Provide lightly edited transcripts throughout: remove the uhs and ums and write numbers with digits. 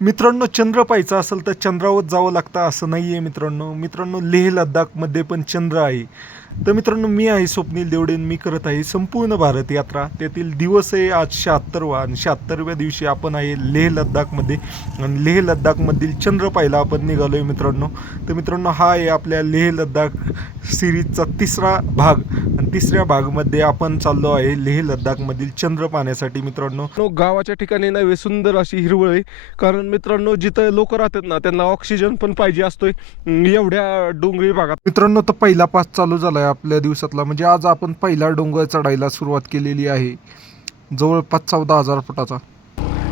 मित्रांनो, चंद्र पाहायचा असेल तर चंद्रावर जावं लागतं असं नाही आहे मित्रांनो. लेह लद्दाखमध्ये पण चंद्र आहे. तर मित्रांनो, मी आहे स्वप्नील देवडे आणि मी करत आहे संपूर्ण भारत यात्रा. त्यातील दिवस आहे आज 76वा आणि 76व्या दिवशी आपण आहे लेह लद्दाखमध्ये आणि लेह लद्दाखमधील चंद्र पाहायला आपण निघालो आहे मित्रांनो. तर मित्रांनो, हा आहे आपल्या लेह लद्दाख सिरीजचा तिसरा भाग आणि तिसऱ्या भागमध्ये आपण चाललो आहे लेह लद्दाखमधील चंद्र पाहण्यासाठी मित्रांनो. गावाच्या ठिकाणी नव्हे सुंदर अशी हिरवळ आहे, कारण मित्रांनो जिथं लोक राहतात ना त्यांना ऑक्सिजन पण पाहिजे असतोय एवढ्या डोंगरी भागात. मित्रांनो, तर पहिला पास चालू झालाय आपल्या दिवसातला, म्हणजे आज आपण पहिला डोंगर चढायला सुरुवात केलेली आहे, जवळपास 14,000 फुटाचा.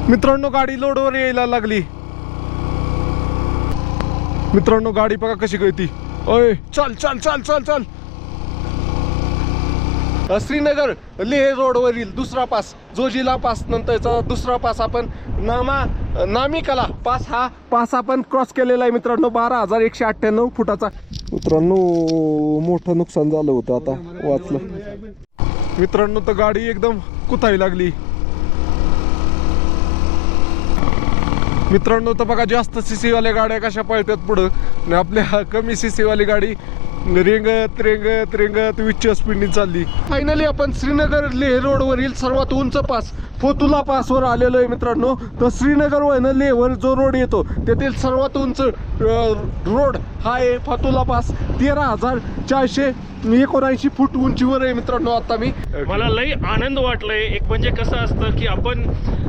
मित्रांनो, गाडी लोडवर यायला लागली. मित्रांनो, गाडी बघा कशी गळती. ओय, चल चल चल चल चल. श्रीनगर लेह रोडवरील दुसरा पास, जोजिला पास नंतरचा दुसरा पास आपण नामिकाला पास, हा पास आपण क्रॉस केलेला आहे मित्रांनो. 12,198 फुटाचा. मित्रांनो, मोठं नुकसान झालं होतं, आता वाचलं. मित्रांनो, तर गाडी एकदम कुताई लागली. मित्रांनो, तर बघा जास्त सीसी वाल्या गाड्या कशा पळतात पुढं आणि आपल्या कमी सीसी वाली गाडी रेंगत रेंगत रेंगत 20च्या स्पीडने चालली. फायनली आपण श्रीनगर लेह रोडवरील सर्वात उंच पास फोतुला पासवर आलेलो आहे मित्रांनो. तर श्रीनगर व लेहवर जो रोड येतो त्यातील सर्वात उंच रोड हा आहे फतुला पास. 13,479 फूट उंचीवर आहे मित्रांनो. आता मला लई आनंद वाटलाय. एक म्हणजे कसं असतं की आपण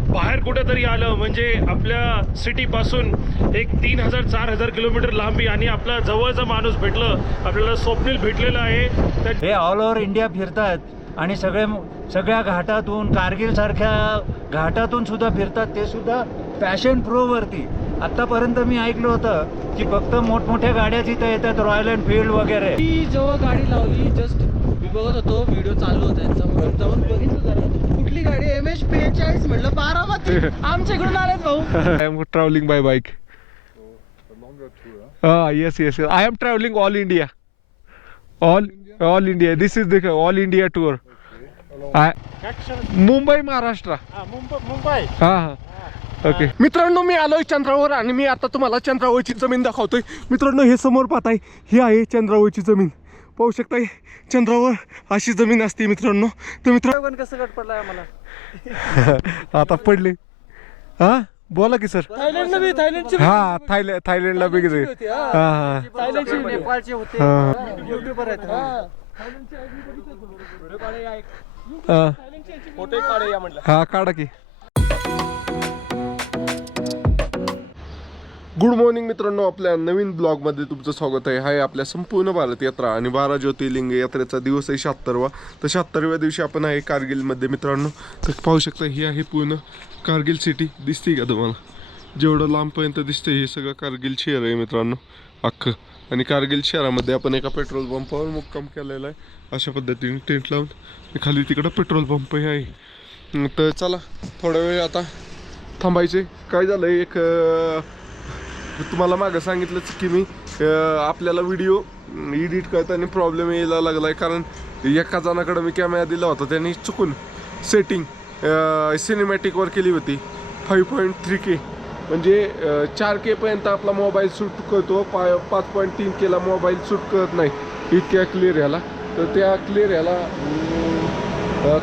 बाहेर कुठेतरी आलं म्हणजे आपल्या सिटी पासून एक 3,000-4,000 किलोमीटर लांबी आणि आपला जवळचा माणूस भेटलं, आपल्याला स्वप्नील भेटलेलं आहे. हे ऑल ओव्हर इंडिया फिरतात आणि सगळ्या घाटातून, कारगिल सारख्या घाटातून सुद्धा फिरतात, ते सुद्धा पॅशन प्रो वरती. आतापर्यंत मी ऐकलं होतं की फक्त मोठमोठ्या गाड्या तिथे येतात, रॉयल एनफील्ड वगैरे. मी जेव्हा गाडी लावली जस्ट मी बघत होतो, व्हिडिओ चालू होता त्यांचा, जाऊन बघितलं जरा कुठली गाडी MH45 म्हटलं, बारामती आमच्याकडून आलेत भाऊ. I am travelling by bike. Yes yes, I am travelling all India. All India, this is the all India tour. Mumbai Maharashtra. Mumbai. हा. ओके मित्रांनो, मी आलोय चंद्रावर आणि मी आता तुम्हाला चंद्रावरची जमीन दाखवतोय मित्रांनो. हे समोर पाहताय, ही आहे चंद्रावरची जमीन. पाहू शकताय चंद्रावर अशी जमीन असते मित्रांनो. तर मित्रांनो, कसं गट पडलाय आम्हाला. आता पडले. हा, बोला की सर. थायलंडला बी, थायलंडची हा, थायलंडला बी गेले. हा थायलंडची नेपाळचे होते, युट्यूबर आहेत. फोटो काढे या म्हटलं. हा, काढा की. गुड मॉर्निंग मित्रांनो, आपल्या नवीन ब्लॉगमध्ये तुमचं स्वागत आहे. हाय आपल्या संपूर्ण भारत यात्रा आणि 12 ज्योतिर्लिंग यात्रेचा दिवस आहे 76वा. तर 76व्या दिवशी आपण आहे कारगिलमध्ये मित्रांनो. तर पाहू शकता, ही आहे पूर्ण कारगिल सिटी. दिसते का तुम्हाला? जेवढं लांबपर्यंत दिसते हे सगळं कारगिल शहर आहे मित्रांनो अख्खं. आणि कारगिल शहरामध्ये आपण एका पेट्रोल पंपावर मुक्काम केलेला आहे अशा पद्धतीने टेंट लावून. खाली तिकडं पेट्रोल पंपही आहे. तर चला, थोडा वेळ आता थांबायचे. काय झालं, एक तुम्हाला मागं सांगितलंच की मी आपल्याला व्हिडिओ एडिट करताना प्रॉब्लेम यायला लागला आहे, कारण एका जणाकडं मी कॅमेरा दिला होता, त्यांनी चुकून सेटिंग सिनेमॅटिकवर केली होती 5.3K, म्हणजे 4K पर्यंत आपला मोबाईल शूट करतो, 5.3Kला मोबाईल शूट करत नाही इतक्या क्लिअर ह्याला. तर त्या क्लिअर ह्याला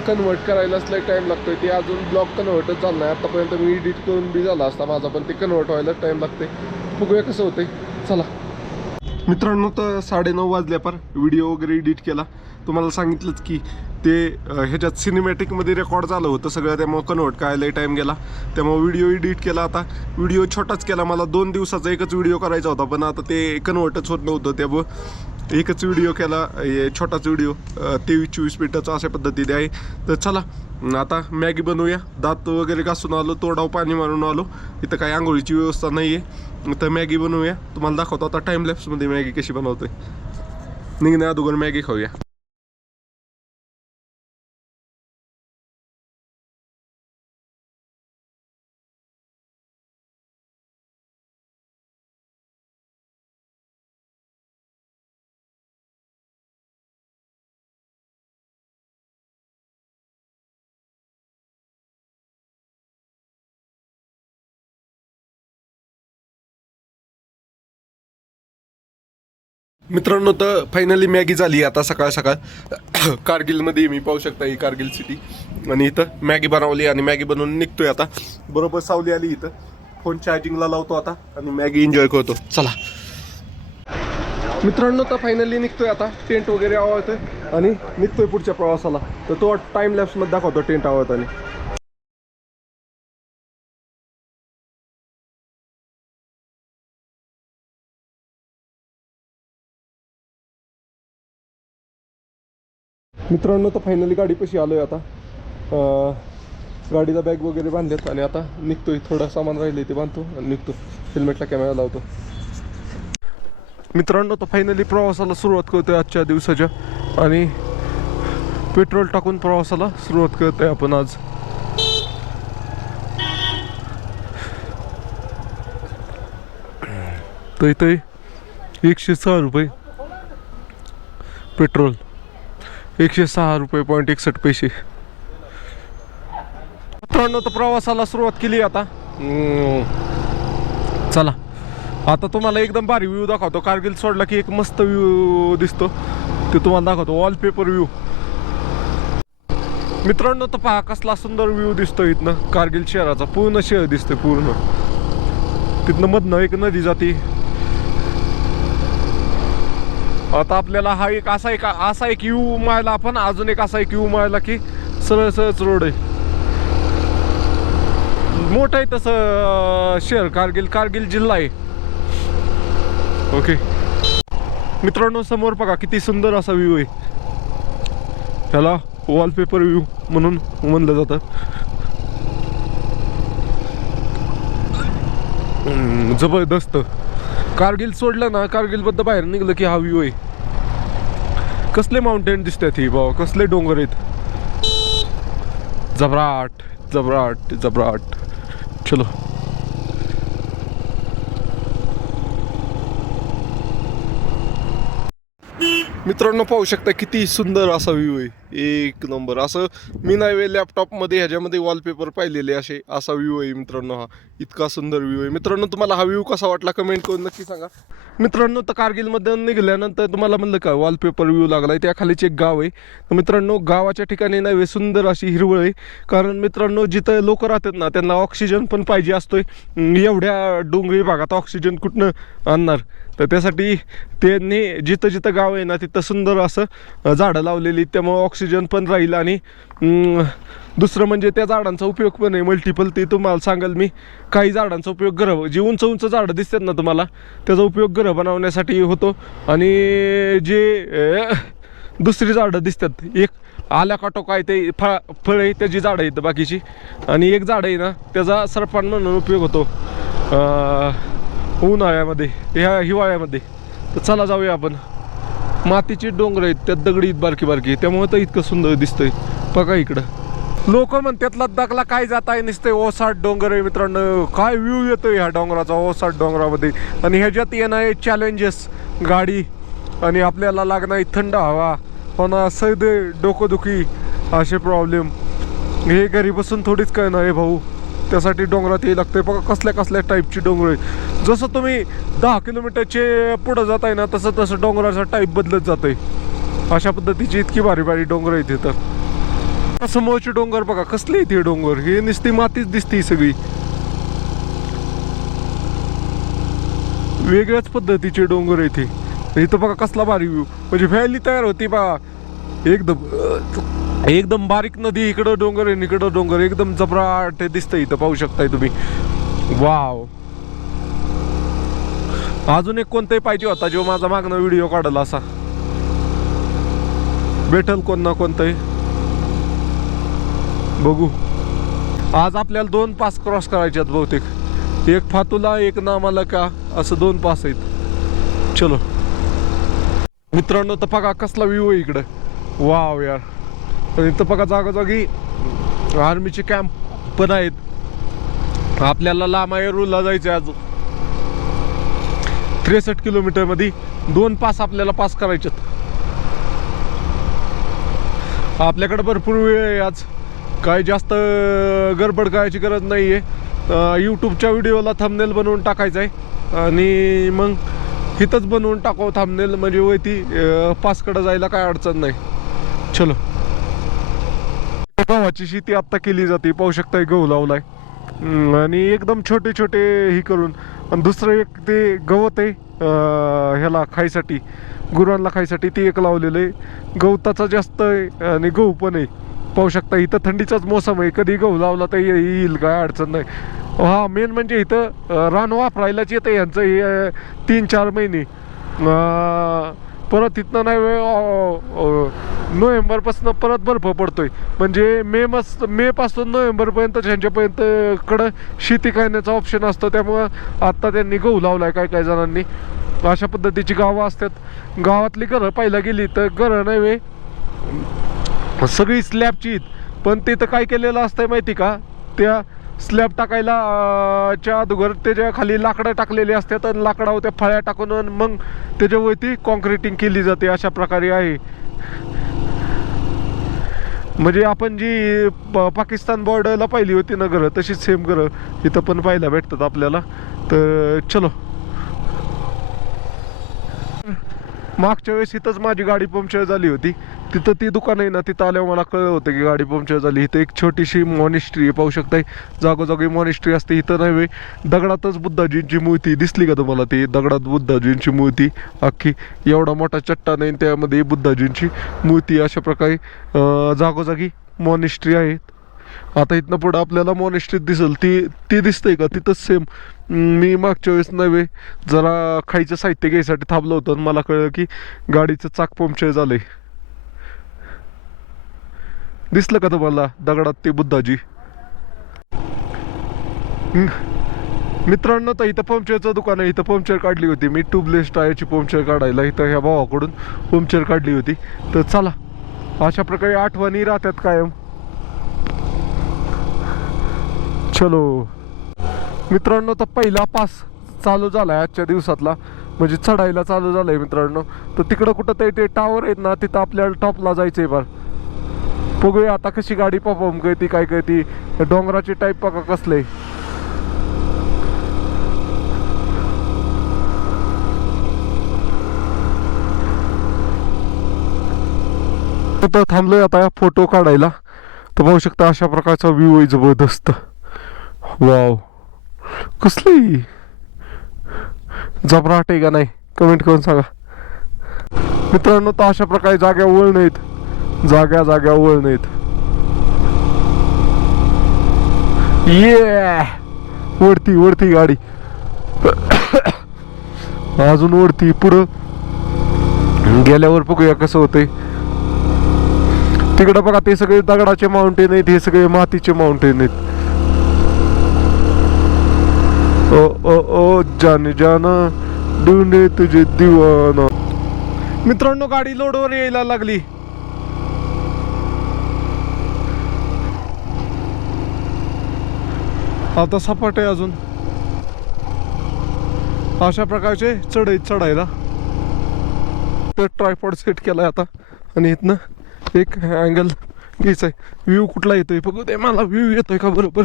कन्वर्ट करायलाच लई टाईम लागतोय. ते अजून ब्लॉग कन्वर्टच झालं नाही आतापर्यंत. मी एडिट करून बी झाला असता माझा, पण ते कन्वर्ट व्हायला टाईम लागते. बघूया कसं होतंय. चला मित्रांनो, तर 9:30 वाजल्या पर व्हिडिओ वगैरे एडिट केला. तुम्हाला सांगितलंच की ते ह्याच्यात सिनेमॅटिकमध्ये रेकॉर्ड झालं होतं सगळं, त्यामुळे कन्वर्ट करायलाही टाईम गेला. त्यामुळे व्हिडिओ एडिट केला. आता व्हिडिओ छोटाच केला, मला 2 दिवसाचा एकच व्हिडिओ करायचा होता, पण आता ते कन्वर्टच होत नव्हतं, त्यामुळे एकच व्हिडिओ केला, छोटाच व्हिडिओ 23-24 मिनिटाचा अशा पद्धतीने आहे. तर चला आता मॅगी बनवूया. दात वगैरे घासून आलो, तोंडावर पाणी मारून आलो. इथं काही आंघोळीची व्यवस्था नाही आहे, तर मॅगी बनवूया. तुम्हाला दाखवतो आता टाईम लॅप्समध्ये मॅगी कशी बनवतोय. निघण्या अगोदर मॅगी खाऊया. मित्रांनो तर फायनली मॅगी झाली आता सकाळ सकाळ कारगिलमध्ये मी पाहू शकता ही कारगिल सिटी आणि इथं मॅगी बनवली आणि मॅगी बनवून निघतोय आता बरोबर सावली आली इथं फोन चार्जिंगला लावतो आता आणि मॅगी एन्जॉय करतो चला मित्रांनो तर फायनली निघतोय आता टेंट वगैरे आवडतोय आणि निघतोय पुढच्या प्रवासाला तर तो टाइम लॅप्समध्ये दाखवतो टेंट आवडताना मित्रांनो तर फायनली गाडीपाशी आलोय आता गाडीला बॅग वगैरे बांधल्यात आणि आता निघतोय थोडं सामान राहिले ते बांधतो आणि निघतो हेल्मेटला कॅमेरा लावतो मित्रांनो तर फायनली प्रवासाला सुरुवात करतोय आजच्या दिवसाच्या आणि पेट्रोल टाकून प्रवासाला सुरुवात करतोय आपण आज तर इथे 106 रुपये पेट्रोल 106 रुपये .61 मित्रांनो तर प्रवासाला सुरुवात केली आता चला आता तुम्हाला एकदम भारी व्ह्यू दाखवतो कारगिल सोडला की एक मस्त व्ह्यू दिसतो ते तुम्हाला दाखवतो वॉलपेपर व्ह्यू मित्रांनो तर पहा कसला सुंदर व्ह्यू दिसतो इथनं कारगिल शहराचा पूर्ण शहर दिसतोय पूर्ण तिथनं मधनं एक नदी जाते आता आपल्याला हा एक असा एक व्ह्यू मिळाला आपण अजून एक असा एक व्ह्यू मिळाला की सरळ सरळ रोड आहे मोठं आहे तसं शहर कारगिल जिल्हा आहे ओके मित्रांनो समोर बघा किती सुंदर असा व्ह्यू आहे ह्याला वॉलपेपर व्ह्यू म्हणून म्हणलं जातं जबरदस्त कारगिल सोडलं ना कारगिलबद्दल बाहेर निघलं की हा व्ह्यू आहे कसले माउंटेन दिसतात ही भाऊ कसले डोंगर आहेत जबराट जबराट जबराट चलो मित्रांनो पाहू शकता किती सुंदर असा व्ह्यू आहे एक नंबर असं मी नाही लॅपटॉपमध्ये ह्याच्यामध्ये वॉलपेपर पाहिलेले असा व्ह्यू आहे मित्रांनो हा इतका सुंदर व्ह्यू आहे मित्रांनो तुम्हाला हा व्ह्यू कसा वाटला कमेंट करून नक्की सांगा मित्रांनो तर कारगिलमध्ये निघाल्यानंतर तुम्हाला म्हणलं का वॉलपेपर व्ह्यू लागलाय त्या खालीच एक गाव आहे तर मित्रांनो गावाच्या ठिकाणी नव्हे सुंदर अशी हिरवळ आहे कारण मित्रांनो जिथं लोक राहतात ना त्यांना ऑक्सिजन पण पाहिजे असतोय एवढ्या डोंगरी भागात ऑक्सिजन कुठनं आणणार तर त्यासाठी त्यांनी जिथं जिथं गाव आहे ना तिथं सुंदर असं झाडं लावलेली त्यामुळं ऑक्सिजन पण राहील आणि दुसरं म्हणजे त्या झाडांचा उपयोग पण आहे मल्टिपल ते तुम्हाला सांगाल मी काही झाडांचा उपयोग घरं जी उंच उंच झाडं दिसतात ना तुम्हाला त्याचा उपयोग घरं बनवण्यासाठी होतो आणि जे दुसरी झाडं दिसतात एक आल्या काटो काय ते फळ आहे त्याची झाडं आहेत बाकीची आणि एक झाड आहे ना त्याचा सरपान म्हणून उपयोग होतो उन्हाळ्यामध्ये ह्या हिवाळ्यामध्ये तर चला जाऊया आपण मातीची डोंगर आहेत त्यात दगडी आहेत बारकी बारकी त्यामुळे तर इतकं सुंदर दिसतंय बघा इकडं लोक म्हणतात लद्दाखला काय जात आहे नुसते ओसाड डोंगर आहे मित्रांनो काय व्ह्यू येतोय ह्या डोंगराचा ओसाड डोंगरामध्ये आणि ह्याच्यात येणारे चॅलेंजेस गाडी आणि आपल्याला लागणारी थंड हवा होणार सैद डोकंदुखी असे प्रॉब्लेम हे घरी बसून थोडीच कळणार आहे भाऊ त्यासाठी डोंगरात यायला लागतंय बघा कसल्या कसल्या टाईपची डोंगर आहे जसं तुम्ही 10 किलोमीटरचे पुढं जात आहे ना तसं तसं डोंगराचा टाईप बदलत जात आहे अशा पद्धतीची इतकी भारी भारी डोंगर आहेत इथं समोरचे डोंगर बघा कसले आहेत हे डोंगर हे नुसती मातीच दिसते सगळी वेगळ्याच पद्धतीचे डोंगर आहेत हे इथं बघा कसला भारी व्ह्यू म्हणजे व्हॅली तयार होती बघा एकदम बारीक नदी इकडं डोंगर आहे इकडं डोंगर एकदम जबराट दिसतंय इथं पाहू शकताय तुम्ही वाव अजून एक कोणताही पाहिजे होता जो माझा मागणं व्हिडिओ काढला असा भेटल कोण ना कोणताही बघू आज आपल्याला 2 पास क्रॉस करायचे आहेत बहुतेक एक फातुला एक नामाला का असं 2 पास आहेत चलो मित्रांनो तर बघा कसला व्ह्यू आहे इकडं वाव यार इथं बघा जागोजागी आर्मीचे कॅम्प पण आहेत आपल्याला लामायरूला जायचं आज 63 किलोमीटर मध्ये 2 पास आपल्याला पास करायचे आपल्याकडे भरपूर वेळ आहे आज काही जास्त गडबड करायची गरज नाही आहे यूट्यूबच्या व्हिडिओला थंबनेल बनवून टाकायचं आहे आणि मग इथंच बनवून टाकावं थांबनेल, म्हणजे वय ती पासकडं जायला काय अडचण नाही. चलो. गव्हाची शेती आत्ता केली जाते, पाहू शकताय गहू लावलाय आणि एकदम छोटे छोटे ही करून. आणि दुसरं एक ते गवत आहे ह्याला खायसाठी, गुरांना खायसाठी, ते एक लावलेलं आहे. गवताचा जास्त आहे आणि गहू पण आहे. पाहू शकता इथं थंडीचाच मोसम आहे, कधी गहू लावला तर येईल, काय अडचण नाही. हा मेन म्हणजे इथं रान वापरायलाच येतं यांचं हे 3-4 महिने. परत इथनं नाही नोव्हेंबरपासून परत बर्फ पडतोय, म्हणजे मे पासून नोव्हेंबरपर्यंत ह्यांच्यापर्यंत कडं शेती करण्याचा ऑप्शन असतो. त्यामुळं आत्ता त्यांनी गहू लावलाय काही जणांनी. अशा पद्धतीची गावं असतात. गावातली घरं पाहायला गेली तर घरं नाही वे सगळी स्लॅबची आहेत, पण तिथं काय केलेलं असतंय माहिती का, त्या स्लॅब टाकायला च्या अगोदर त्याच्या खाली लाकडं टाकलेली असतात आणि लाकडावर त्या फळ्या टाकून मग त्याच्यावरती कॉन्क्रिटिंग केली जाते. अशा प्रकारे आहे. म्हणजे आपण जी पाकिस्तान बॉर्डरला पाहिली होती ना घरं, तशीच सेम घरं इथं पण पाहायला भेटतात आपल्याला. तर चलो. मागच्या वेळेस इथंच माझी गाडी पंक्चर झाली होती. तिथं ती दुकान आहे ना, तिथं आल्यावर मला कळलं होतं की गाडी पंक्चर झाली. इथं एक छोटीशी मॉनिस्ट्री पाहू शकताय, जागोजागी मॉनिस्ट्री असते. इथं नाही दगडातच बुद्धाजींची मूर्ती दिसली का तुम्हाला? ती दगडात बुद्धाजींची मूर्ती अख्खी, एवढा मोठा चट्टान आहे त्यामध्ये बुद्धाजींची मूर्ती. अशा प्रकारे जागोजागी मॉनिस्ट्री आहेत. आता इथनं पुढं आपल्याला मॉनिस्ट्री दिसेल, ती दिसतंय का? तिथंच सेम. मी मागच्या वेळेस नव्हे जरा खायचं साहित्य घ्यायसाठी थांबलं होतं आणि मला कळलं की गाडीचं चाक पंक्चर झालंय. दिसलं का तुम्हाला दगडात ते बुद्धाजी? मित्रांनो, तर इथं पंक्चरचं दुकान आहे. इथं पंक्चर काढली होती मी, ट्यूबलेस टायरची पंक्चर काढायला इथं ह्या भावाकडून पंक्चर काढली होती. तर चला, अशा प्रकारे आठवणी राहतात कायम. चलो मित्रांनो, तर पहिला पास चालू झालाय आजच्या दिवसातला, म्हणजे चढायला चालू झालंय मित्रांनो. तर तिकडं कुठं तरी ते टावर आहेत ना, तिथं आपल्याला टॉपला जायचंय. बार बघूया आता कशी गाडी परफॉर्म करते, काय करते. डोंगराची टाईप बघा कसलंय. तर थांबलोय आता फोटो काढायला. तर पाहू शकता अशा प्रकारचा व्ह्यू आहे जबरदस्त. वाव, कसली जबराट आहे का नाही, कमेंट करून सांगा मित्रांनो. तर अशा प्रकारे जाग्या वळण आहेत, जाग्या वळण आहेत. ये वरती गाडी अजून वरती. पुढं गेल्यावर बघूया कसं होतंय. तिकडं बघा, ते सगळे दगडाचे माउंटेन आहेत, हे सगळे मातीचे माउंटेन आहेत. ओ जाने जाना ढूंढे तुझे दीवाना. मित्रांनो, गाडी लोडवर यायला लागली. आता सपाट आहे अजून. अशा प्रकारचे चढायला. तर ट्रायपॉड सेट केलाय आता आणि इथनं एक अँगल घ्यायचा आहे. व्ह्यू कुठला येतोय बघू दे मला. व्ह्यू येतोय का बरोबर?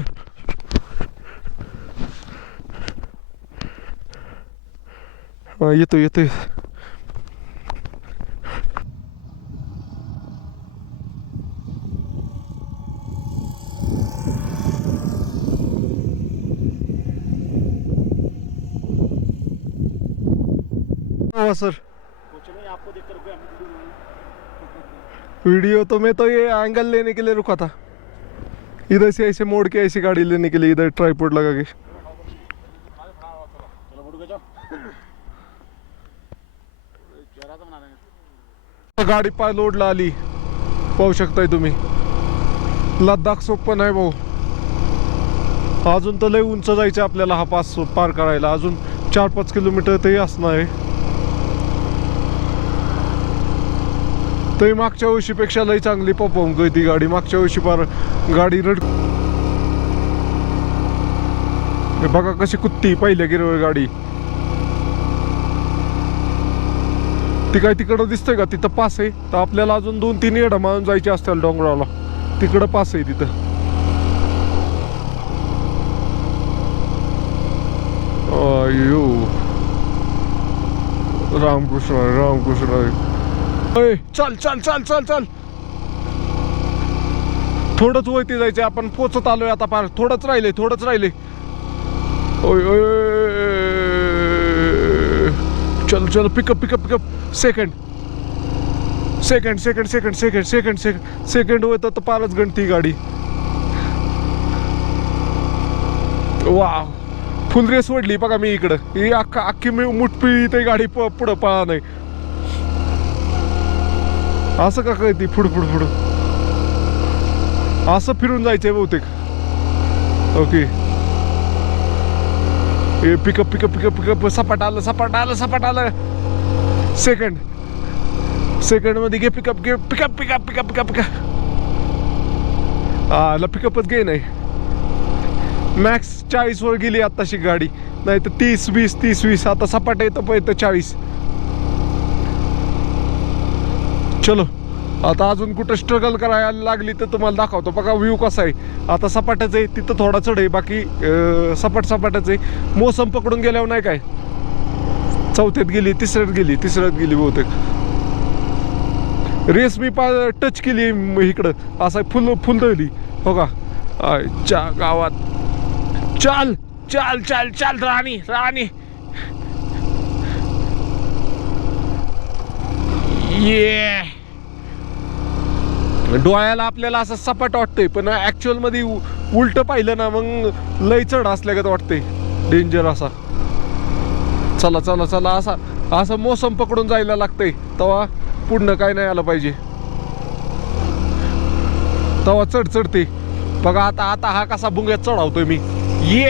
हा, येतोय. सर वीडियो तो मैं तो ये एंगल लेने के लिए रुका था, इधर से ऐसे मोड़ के ऐसी गाड़ी लेने के लिए, इधर ट्राइपॉड लगा के. गाडी पाय लोडला आली, पाहू शकताय तुम्ही. लद्दाख सोपं नाही भाऊ. अजून तर लय उंच जायचं आपल्याला हा पास पार करायला. अजून 4-5 किलोमीटर तरी असणार आहे. तरी मागच्या वर्षीपेक्षा लई चांगली परफॉर्म करते गाडी. मागच्या वर्षी पार गाडी बघा कशी कुत्ती पहिल्या गिरवर गाडी. ती काय तिकडं दिसतंय का? तिथं पास आहे. तर आपल्याला अजून 2-3 येडा मारून जायचे असतील डोंगराला. तिकडं पास आहे तिथं. अयो रामकृष्ण हरी, रामकृष्ण हरी. ओय, चल चल चल चल चल. थोडंच वरती जायचंय, आपण पोचत आलोय आता पार. थोडंच राहिले, थोडंच राहिले. ओय ओय, चल चल. Pickup pickup pickup. Second second second second second second second second होतं तर पारच गणती गाडी. वा, फुल रेस ओढली बघा मी इकडं. ही अख्खी मी मुठपिळी ते गाडी पुढं पळा नाही. असं का काय ती पुढं पुढं पुढं असं फिरून जायचंय बहुतेक. ओके, हे पिकअप पिकअप पिकअप पिकअप. सपाट आलं सपाट आलं सपाट आलं. सेकंड सेकंड मध्ये घे पिकअप, घे pickup pickup pickup pickup pickup. आला पिकअपच घे नाही. मॅक्स 40 वर गेली आत्ताशी गाडी, नाही तर 30-20 30-20. आता सपाट येतं पण 40. चलो आता अजून कुठं स्ट्रगल करायला लागली तर तुम्हाला दाखवतो. बघा व्ह्यू कसा आहे. आता सपाटच आहे, तिथं थोडा चढ आहे, बाकी सपाट सपाटच आहे. मोसम पकडून गेल्यावर नाही काय. चौथ्यात गेली, तिसऱ्यात गेली बहुतेक. रेस मी टच केली इकडं, असं फुल धरली हो का. आयच्या गावात. चाल चाल चाल चाल राणी राणी. ये डोळ्याला आपल्याला असं सपाट वाटतंय, पण ऍक्च्युअल मध्ये उलट पाहिलं ना मग लय चढ असल्यागत वाटतंय. डेंजर असा. चला चला चला. असं मोसम पकडून जायला लागतंय, तेव्हा पुढनं काय नाही आलं पाहिजे, तेव्हा चढते बघा. आता हा कसा बुंग्यात चढवतोय मी. ये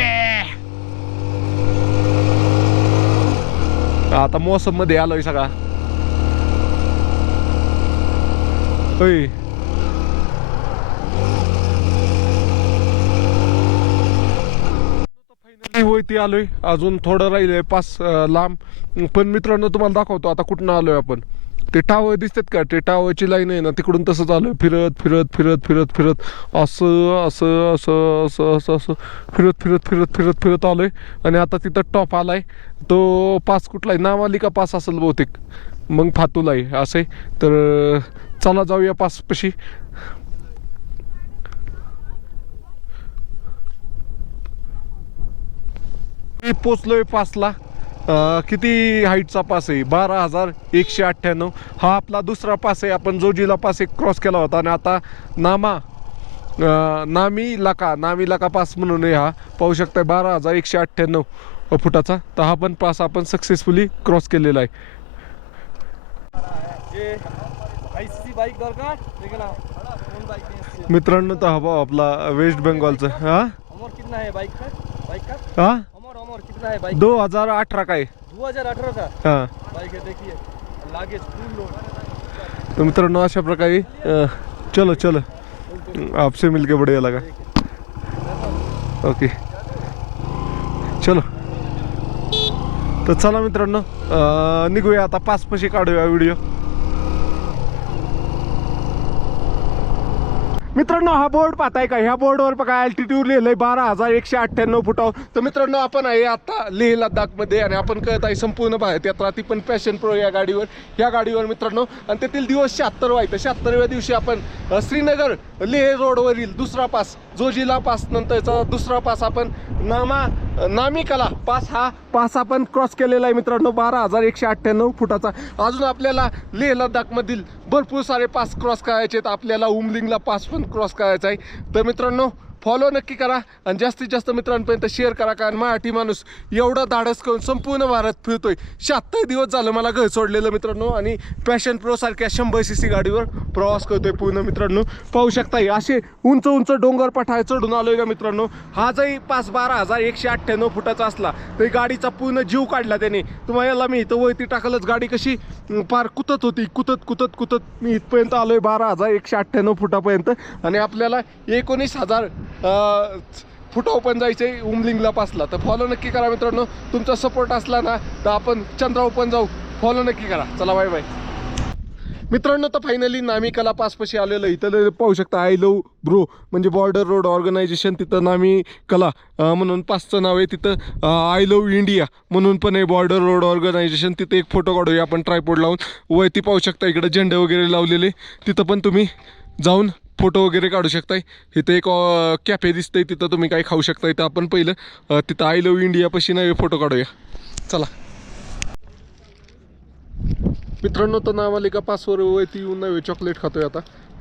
आता मोसम मध्ये आलोय सगळा. होय, वरती आलोय. अजून थोडं राहिलंय 5 लांब. पण मित्रांनो तुम्हाला दाखवतो आता कुठनं आलोय आपण. ते टावर दिसतात का, ते टावरची लाईन आहे ना, तिकडून तसंच आलोय. फिरत फिरत फिरत फिरत फिरत असं असं असं असं असं असं फिरत फिरत फिरत फिरत फिरत आलोय. आणि आता तिथं टॉप आलाय. तो पास कुठला आहे, नामालिका पास असेल बहुतेक, मग फातूला आहे असे. तर चला जाऊया पास पशी. मी पोचलोय पासला. किती हाईटचा पास आहे, 12,198. हा आपला दुसरा पास आहे. आपण जोजिला पास एक क्रॉस केला होता आणि आता नामीलाका पास म्हणून आहे हा. पाहू शकताय 12,198 फुटाचा. तर हा पण पास आपण सक्सेसफुली क्रॉस केलेला आहे. मित्रांनो तर हा भाऊ आपला वेस्ट बेंगॉलचा. हा हा 2018 का है, 2018 का हाँ. बाइक है. देखिए लागेज फुल लोड. तो मित्रांनो अशा प्रकारे चलो चलो आपसे मिलके बढ़िया लगा. ओके चलो. तर चला मित्रांनो निघूया आता. पासपाशी काढूया व्हिडिओ. मित्रांनो हा बोर्ड पाहताय का, ह्या बोर्डवर बघा अल्टिट्यूड लिहिलंय 12,198 फुटावर. तर मित्रांनो आपण आहे आता लेह लडाखमध्ये आणि आपण कळत आहे संपूर्ण भारत यात्रा, ती पण पॅशन प्रो या गाडीवर मित्रांनो. आणि तेथील दिवस 76 व्हायचं. 76व्या दिवशी आपण श्रीनगर लेह रोडवरील दुसरा पास, जोजिला पास नंतरचा दुसरा पास आपण नामिकाला पास, हा पास आपण क्रॉस केलेला आहे मित्रांनो. 12,198 फुटाचा. अजून आपल्याला लेह लडाखमधील भरपूर सारे पास क्रॉस करायचे आहेत. आपल्याला उमलिंगला पास पण क्रॉस करायचा आहे. तर मित्रांनो फॉलो नक्की करा आणि जास्तीत जास्त मित्रांपर्यंत शेअर करा. कारण मराठी माणूस एवढा धाडस करून संपूर्ण भारत फिरतोय. 76 दिवस झालं मला घर सोडलेलं मित्रांनो, आणि पॅशन प्रो सारख्या 100cc गाडीवर प्रवास करतोय पूर्ण. मित्रांनो पाहू शकता असे उंच उंच डोंगर पठार चढून आलोय का मित्रांनो. हा जरी पास 12,198 फुटाचा असला तरी गाडीचा पूर्ण जीव काढला त्याने. तुम्हाला मी इथं वरती टाकलंच, गाडी कशी पार कुतत होती, कुतत कुतत कुतत मी इथपर्यंत आलोय 12,198 फुटापर्यंत. आणि आपल्याला 19,000 फुटावर पण जायचंय उमलिंगला पासला. तर फॉलो नक्की करा मित्रांनो. तुमचा सपोर्ट असला ना तर आपण चंद्रावर पण जाऊ. फॉलो नक्की करा. चला बाय बाय. मित्रांनो तर फायनली नामिकाला पासपाशी आलेलं आहे. इथं पाहू शकता आय लव्ह ब्रो म्हणजे बॉर्डर रोड ऑर्गनायझेशन, तिथं नामिकाला म्हणून पासचं नाव आहे. तिथं आय लव्ह इंडिया म्हणून पण आहे बॉर्डर रोड ऑर्गनायझेशन. तिथं एक फोटो काढूया आपण ट्रायपॉड लावून. वरती पाहू शकता इकडे झेंडे वगैरे लावलेले, तिथं पण तुम्ही जाऊन फोटो वगैरे काढू शकताय. इथं एक कॅफे दिसतंय, तिथं तुम्ही काही खाऊ शकताय. तर आपण पहिलं तिथं आय लव्ह इंडिया पाशी नवे फोटो काढूया. चला मित्रांनो, तर नावालिका पासवर वरती येऊन नवे चॉकलेट खातोय आता.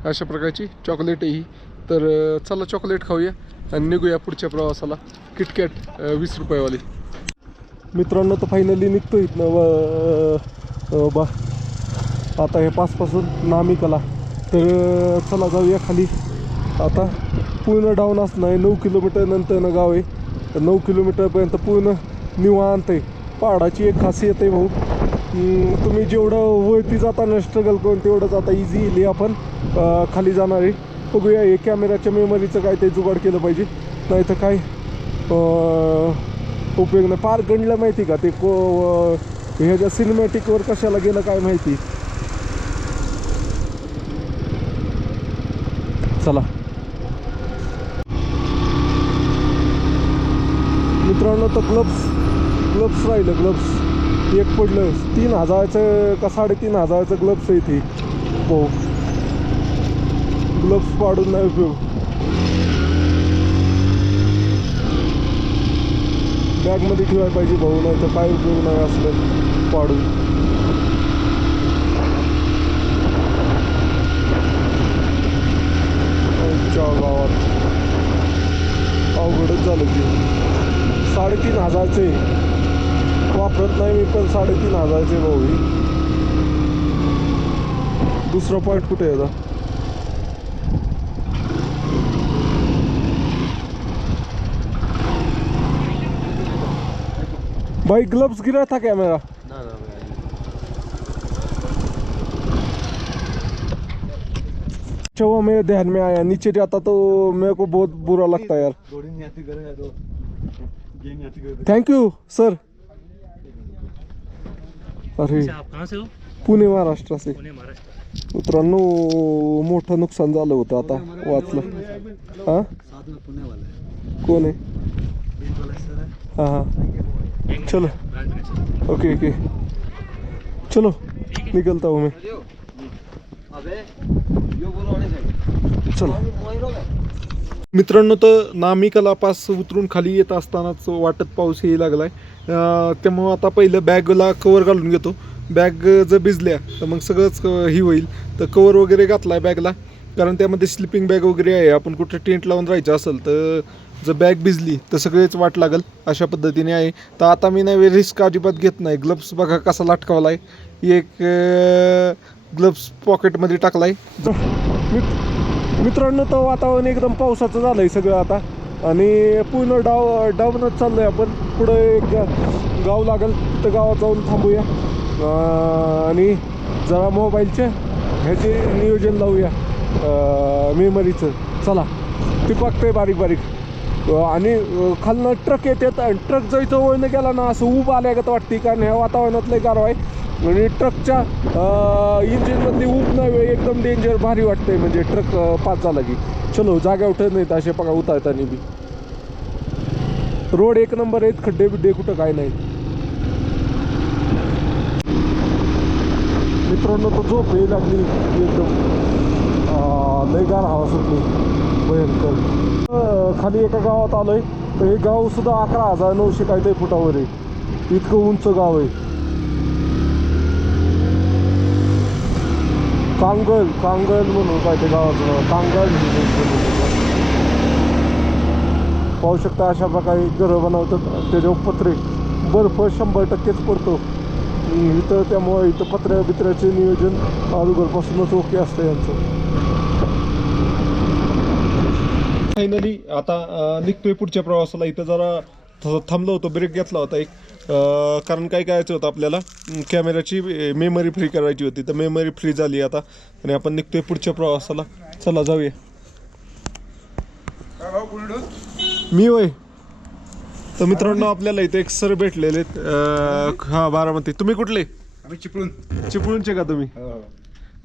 अशा प्रकारची चॉकलेट आहे ही. तर चला चॉकलेट खाऊया आणि निघूया पुढच्या प्रवासाला. किटकॅट 20 रुपयेवाली. मित्रांनो तर फायनली निघतो इथनं बा आता हे पासपासून नामिकाला. तर चला जाऊया खाली. आता पूर्ण डाऊन असणं आहे. 9 किलोमीटर नंतर गाव आहे. तर 9 किलोमीटरपर्यंत पूर्ण निवांत आहे. पहाडाची एक खासियत आहे भाऊ, तुम्ही जेवढं वरती जाताना स्ट्रगल करून तेवढंच आता इझिली आपण खाली जाणार आहे. बघूया हे कॅमेराच्या मेमरीचं काय ते जुगाड केलं पाहिजे, नाही तर काय उपयोग नाही. फार गणलं माहिती का ते ह्याच्या सिनेमॅटिकवर कशाला गेलं काय माहिती. चला मित्रांनो, तर ग्लब्स राहिलं. ग्लब्स एक पडलं 3000चं का 3500चं ग्लब्स आहे ते. हो, ग्लब्स पाडून नाही उपयोग. बॅगमध्ये ठेवायला पाहिजे भाऊ, नाही तर काय उपयोग नाही असलं पाडून. गावात अवघडच झालं की 3500चे वापरत नाही मी, पण 3500चे भाऊ. दुसरा पॉईंट कुठे आहे आता? भाई ग्लव्स गिरा था क्या मेरा? वो मेरे ध्यान में आया, नीचे जाता तो मेरे को बहुत बुरा लगता है यार. Thank you sir. अरे आप कहाँ से हो? पुणे महाराष्ट्र से. पुणे महाराष्ट्र. मित्रांनो मोठं नुकसान झालं होतं, आता वाचलं. हां कोण आहे? हां हां चलो ओके ओके चलो निकलता हूँ मैं. चलो मित्रांनो, तर नामिकाला पास उतरून खाली येत असतानाच वाटत पाऊस येऊ लागलाय. त्यामुळं आता पहिलं बॅगला कवर घालून घेतो. बॅग जर भिजल्या तर मग सगळंच ही होईल. तर कवर वगैरे घातलाय बॅगला, कारण त्यामध्ये स्लिपिंग बॅग वगैरे आहे. आपण कुठं टेंट लावून राहायचं असेल तर जर बॅग भिजली तर सगळेच वाट लागल, अशा पद्धतीने आहे. तर आता मी नाही रिस्क अजिबात घेत नाही. ग्लव्स बघा कसा लटकावला आहे. एक ग्लव्स पॉकेटमध्ये टाकलाय. मित्रांनो, तर वातावरण एकदम पावसाचं झालं आहे सगळं आता, आणि पूर्ण डाऊनच चाललो आहे आपण. पुढं एक गाव लागेल, तिथं गावात जाऊन थांबूया आणि जरा मोबाईलचे ह्याचे नियोजन लावूया मेमरीचं. चला ते बघतोय बारीक बारीक. आणि खालनं ट्रक येतात आणि ट्रक जायचं वळणं गेला ना असं उभं आल्यागत वाटते, कारण ह्या वातावरणात लय गारवा आहे. आणि ट्रकच्या इंजिनमधली ऊब नाही, एकदम डेंजर भारी वाटतंय. म्हणजे ट्रक पास झाला की चलो जागा उठत नाहीत असे बघा उतारताना बी. रोड एक नंबर आहेत, खड्डे बिड्डे कुठं काय नाही. मित्रांनो, तो झोप हे लागली एकदम लय गार हवा सुटली भयंकर. खाली एका गावात आलोय, तर हे गाव सुद्धा 11,900 काहीतरी फुटावर आहे. इतकं उंच गाव आहे. कांगल म्हणून काय ते गावाचं नाव, कांगल. पाहू शकता अशा प्रकारे घरं बनवतात. त्याच्यावर पत्रे बर्फ 100%च पडतो इथं, त्यामुळे इथं पत्र्या बित्र्याचे नियोजन अगोदरपासूनच ओके असतं यांचं. फायनली आता निघतोय पुढच्या प्रवासाला. इथं जरा थांबलो होतो, ब्रेक घेतला होता एक, कारण काय करायचं होतं आपल्याला, कॅमेराची मेमरी फ्री करायची होती. तर मेमरी फ्री झाली आता आणि आपण निघतोय पुढच्या प्रवासाला. चला जाऊया. मी होय. तर मित्रांनो, आपल्याला इथे एक सर भेटलेले आहेत. हा बारामती. तुम्ही कुठले? आम्ही चिपळूण. चिपळूणचे का तुम्ही?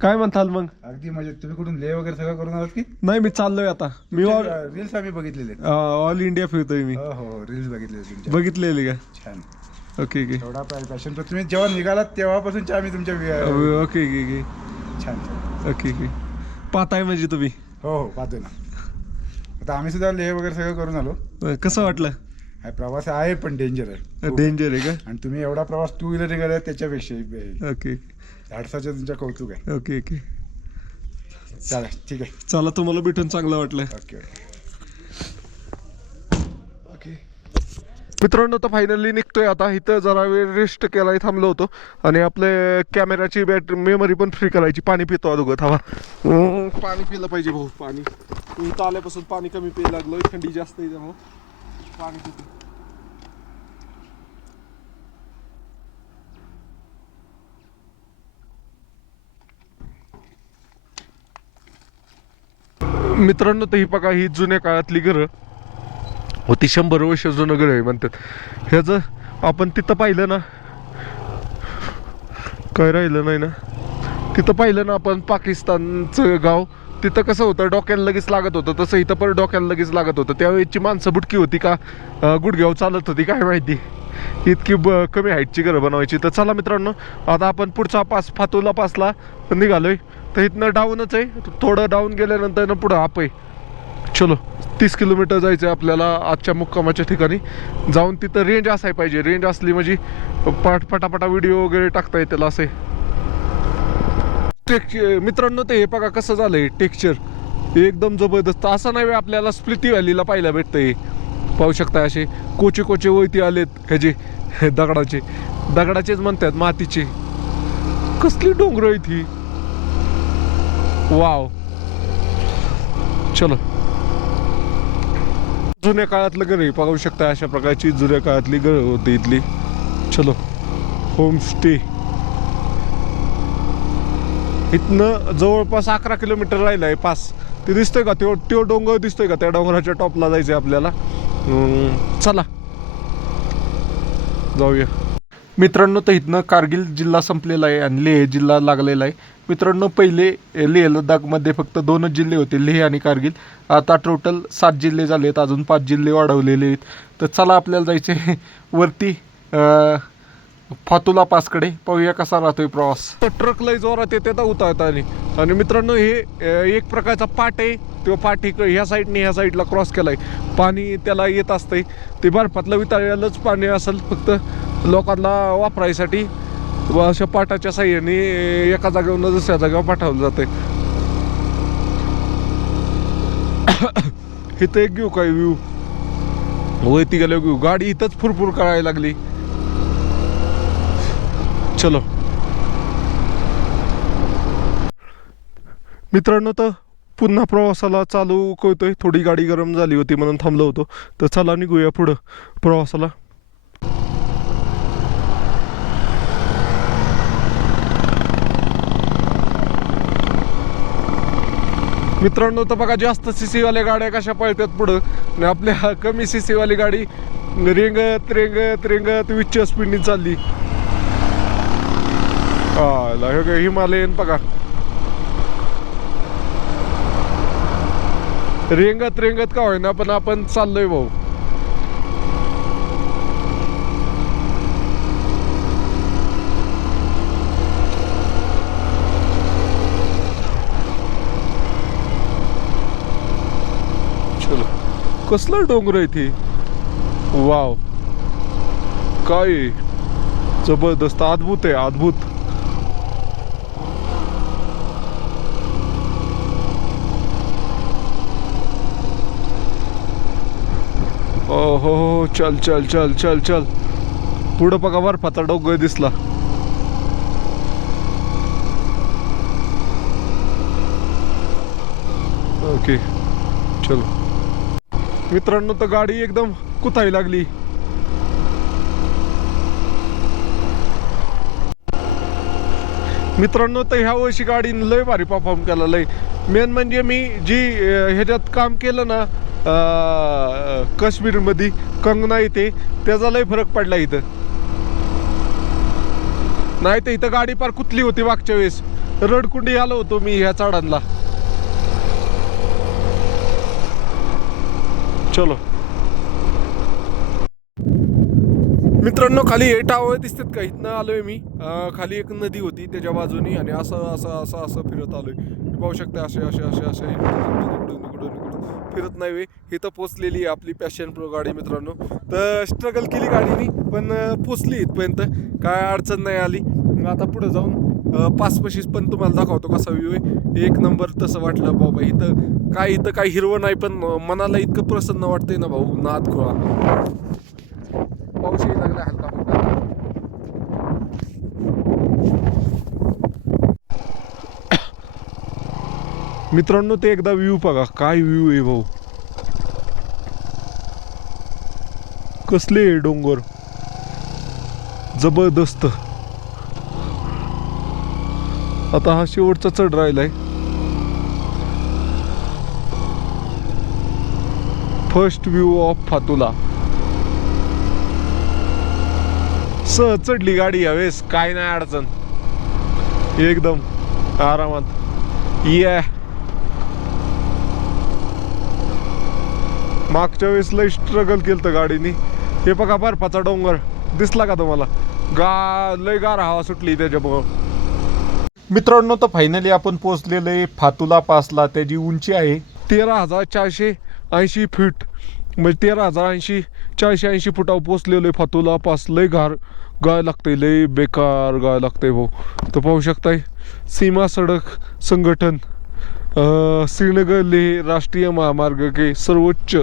काय म्हणताल मग? अगदी म्हणजे तुम्ही कुठून लेह वगैरे सगळं करून आलात की? नाही मी चाललोय आता. मी रील्स आम्ही बघितलेले. ऑल इंडिया फिरतोय मी. हो रील्स बघितलेले तुमच्या. बघितलेली का? छान. ओके ओके एवढा पॅशन तुम्ही जेव्हा निघालात तेव्हापासूनच्या आम्ही तुमच्या ओके ओके ओके छान. ओके ओके पाहताय म्हणजे तुम्ही? हो पाहतोय ना. आता आम्ही सुद्धा लेह वगैरे सगळं करून आलो. कसं वाटलं? हा प्रवास आहे पण डेंजर आहे. डेंजर आहे का? आणि तुम्ही एवढा प्रवास 2 व्हीलर निघाला त्याच्यापेक्षा ओके धाडसाचं तुमच्या कौतुक आहे. ओके ओके चालेल ठीक आहे. चला तुम्हाला भेटून चांगलं वाटलं. Okay okay. मित्रांनो तर फायनली निघतोय आता. इथं जरा वेळ रेस्ट केलाय थांबलो होतो आणि आपले कॅमेराची बॅटरी मेमरी पण फ्री करायची. पाणी पितो अगोदर थांबा. पाणी पिलं पाहिजे भाऊ. पाणी इथं आल्यापासून पाणी कमी प्यायला लागलोय. थंडी जास्त आहे त्यामुळं पाणी पितो. मित्रांनो तर ही बघा ही जुन्या काळातली घरं होती. 100 वर्ष जुनं घर आहे म्हणतात. ह्याचं आपण तिथं पाहिलं ना काय राहिलं नाही ना. तिथं पाहिलं ना आपण पाकिस्तानचं गाव. तिथं कसं होतं डोक्याला लगेच लागत होतं. तसं इथं पण डोक्याला लगेच लागत होतं. त्यावेळेची माणसं बुटकी होती का गुडघ्यावर चालत होती काय माहिती. इतकी कमी हाईटची घरं बनवायची. तर चला मित्रांनो आता आपण पुढचा पास फातोला पासला निघालोय. तर इथनं डाऊनच आहे. थोडं डाऊन गेल्यानंतर ना पुढं आप आहे. चलो 30 किलोमीटर जायचं आहे आपल्याला आजच्या मुक्कामाच्या ठिकाणी जाऊन. तिथं रेंज असाय पाहिजे. रेंज असली म्हणजे पटापटा व्हिडिओ वगैरे टाकता येतील असे. मित्रांनो ते हे बघा कसं झालंय टेक्स्चर एकदम जबरदस्त. असं नाही आपल्याला स्प्लिटी व्हॅलीला पाहायला भेटतंय. पाहू शकता असे कोचे कोचे वैती आलेत ह्याचे दगडाचेच म्हणतात मातीचे. कसली डोंगर आहे ती. वाव. चलो जुन्या काळातलं घर आहे. पाहू शकता अशा प्रकारची जुन्या काळातली घर होती इथली. चलो होमस्टे. इथनं जवळपास 11 किलोमीटर राहिलं आहे पास. ते दिसतंय का तो डोंगर दिसतोय का? त्या डोंगराच्या टॉपला जायचं आहे आपल्याला. चला जाऊया मित्रांनो. तर इथनं कारगिल जिल्हा संपलेला आहे आणि लेह जिल्हा लागलेला आहे. मित्रांनो पहिले लेह लडाखमध्ये फक्त 2च जिल्हे होते लेह आणि कारगिल. आता टोटल 7 जिल्हे झाले आहेत. अजून 5 जिल्हे वाढवलेले आहेत. तर चला आपल्याला जायचे वरती फातुला पासकडे. पाहूया कसा राहतोय प्रवास. ट्रक लय जोरात येते तर उतारताना. आणि मित्रांनो हे एक प्रकारचा पाट आहे. तो पाट ह्या साईडने ह्या साईडला क्रॉस केलाय. पाणी त्याला येत असतंय. ते बर्फातलं वितळलेलंच पाणी असेल फक्त लोकांना वापरायसाठी. अशा पाटाच्या साह्याने एका जागेवर दुसऱ्या जागेवर पाठवलं जाते. इथं एक घेऊ काय व्ह्यू वरती गेलो घेऊ. गाडी इथंच फुरफुर करायला लागली. चलो मित्रांनो तर पुन्हा प्रवासाला चालू करतोय. थोडी गाडी गरम झाली होती म्हणून थांबलो होतो. तर चला निघूया पुढं प्रवासाला. मित्रांनो तर बघा जास्त सीसी वाल्या गाड्या कशा पळतात पुढं आणि आपल्या कमी सीसी वाली गाडी रेंगत रेंगत रेंगत 20च्या स्पीडने चालली. हे हिमालयन बघा रेंगत रेंगत का होईना पण आपण चाललोय भाऊ. चलो कसलं डोंगर आहे ते. वाव काय जबरदस्त अद्भुत आहे अद्भुत. हो चल चल चल चल चल. पुढं बघा बर्फाचा डोंगर दिसला. ओके चलो मित्रांनो तर गाडी एकदम कुताई लागली. मित्रांनो तर ह्या वर्षी गाडीने लय भारी परफॉर्म केला. लय मेन म्हणजे मी जी ह्याच्यात काम केलं ना काश्मीरमध्ये कंगना इथे त्याचा लय फरक पडला इथं. नाही तर इथं गाडी पार कुतली होती मागच्या वेळेस. रडकुंडी आलो होतो मी ह्या चढांना. चलो मित्रांनो, खाली हे टावर दिसतात का? इथनं आलोय मी. खाली एक नदी होती त्याच्या बाजूनी आणि असं असं असं असं फिरत आलोय. पाहू शकता असे असे असे असे इकडून फिरत नाही वे. इथं पोचलेली आहे आपली पॅशन प्रो गाडी मित्रांनो. तर स्ट्रगल केली गाडीनी पण पोचली इथपर्यंत, काय अडचण नाही आली. आता पुढे जाऊन पाचपशीच पण तुम्हाला दाखवतो कसा व्ह्यू आहे. एक नंबर तसं वाटलं बाबा. इथं काही हिरवं नाही पण मनाला इतकं प्रसन्न वाटतंय ना भाऊ, नाद खोळा. पाऊसही लागला हलका फुलका. मित्रांनो ते एकदा व्ह्यू बघा, काय व्ह्यू आहे भाऊ. कसले डोंगर जबरदस्त. आता हा शेवटचा चढ राहिलाय. First view of Fotula. सहज चढली गाडी यावेळेस, काय नाही अडचण, एकदम आरामात. ये मागच्या वेळेस लय स्ट्रगल केलं गाडीनी. हे बघा बर्फाचा डोंगर दिसला का तुम्हाला? लय गार हवा सुटली त्याच्यामुळं. मित्रांनो तर फायनली आपण पोहोचलेलो आहे फातुला पासला. त्याची उंची आहे 13,480 फीट, म्हणजे 13,480 फुटावर पोचलेलो आहे फातुला पास. लय गाय लागते, लय बेकार गाय लागते भाऊ. तर पाहू शकताय सीमा सडक संगठन श्रीनगर लेह राष्ट्रीय महामार्ग के सर्वोच्च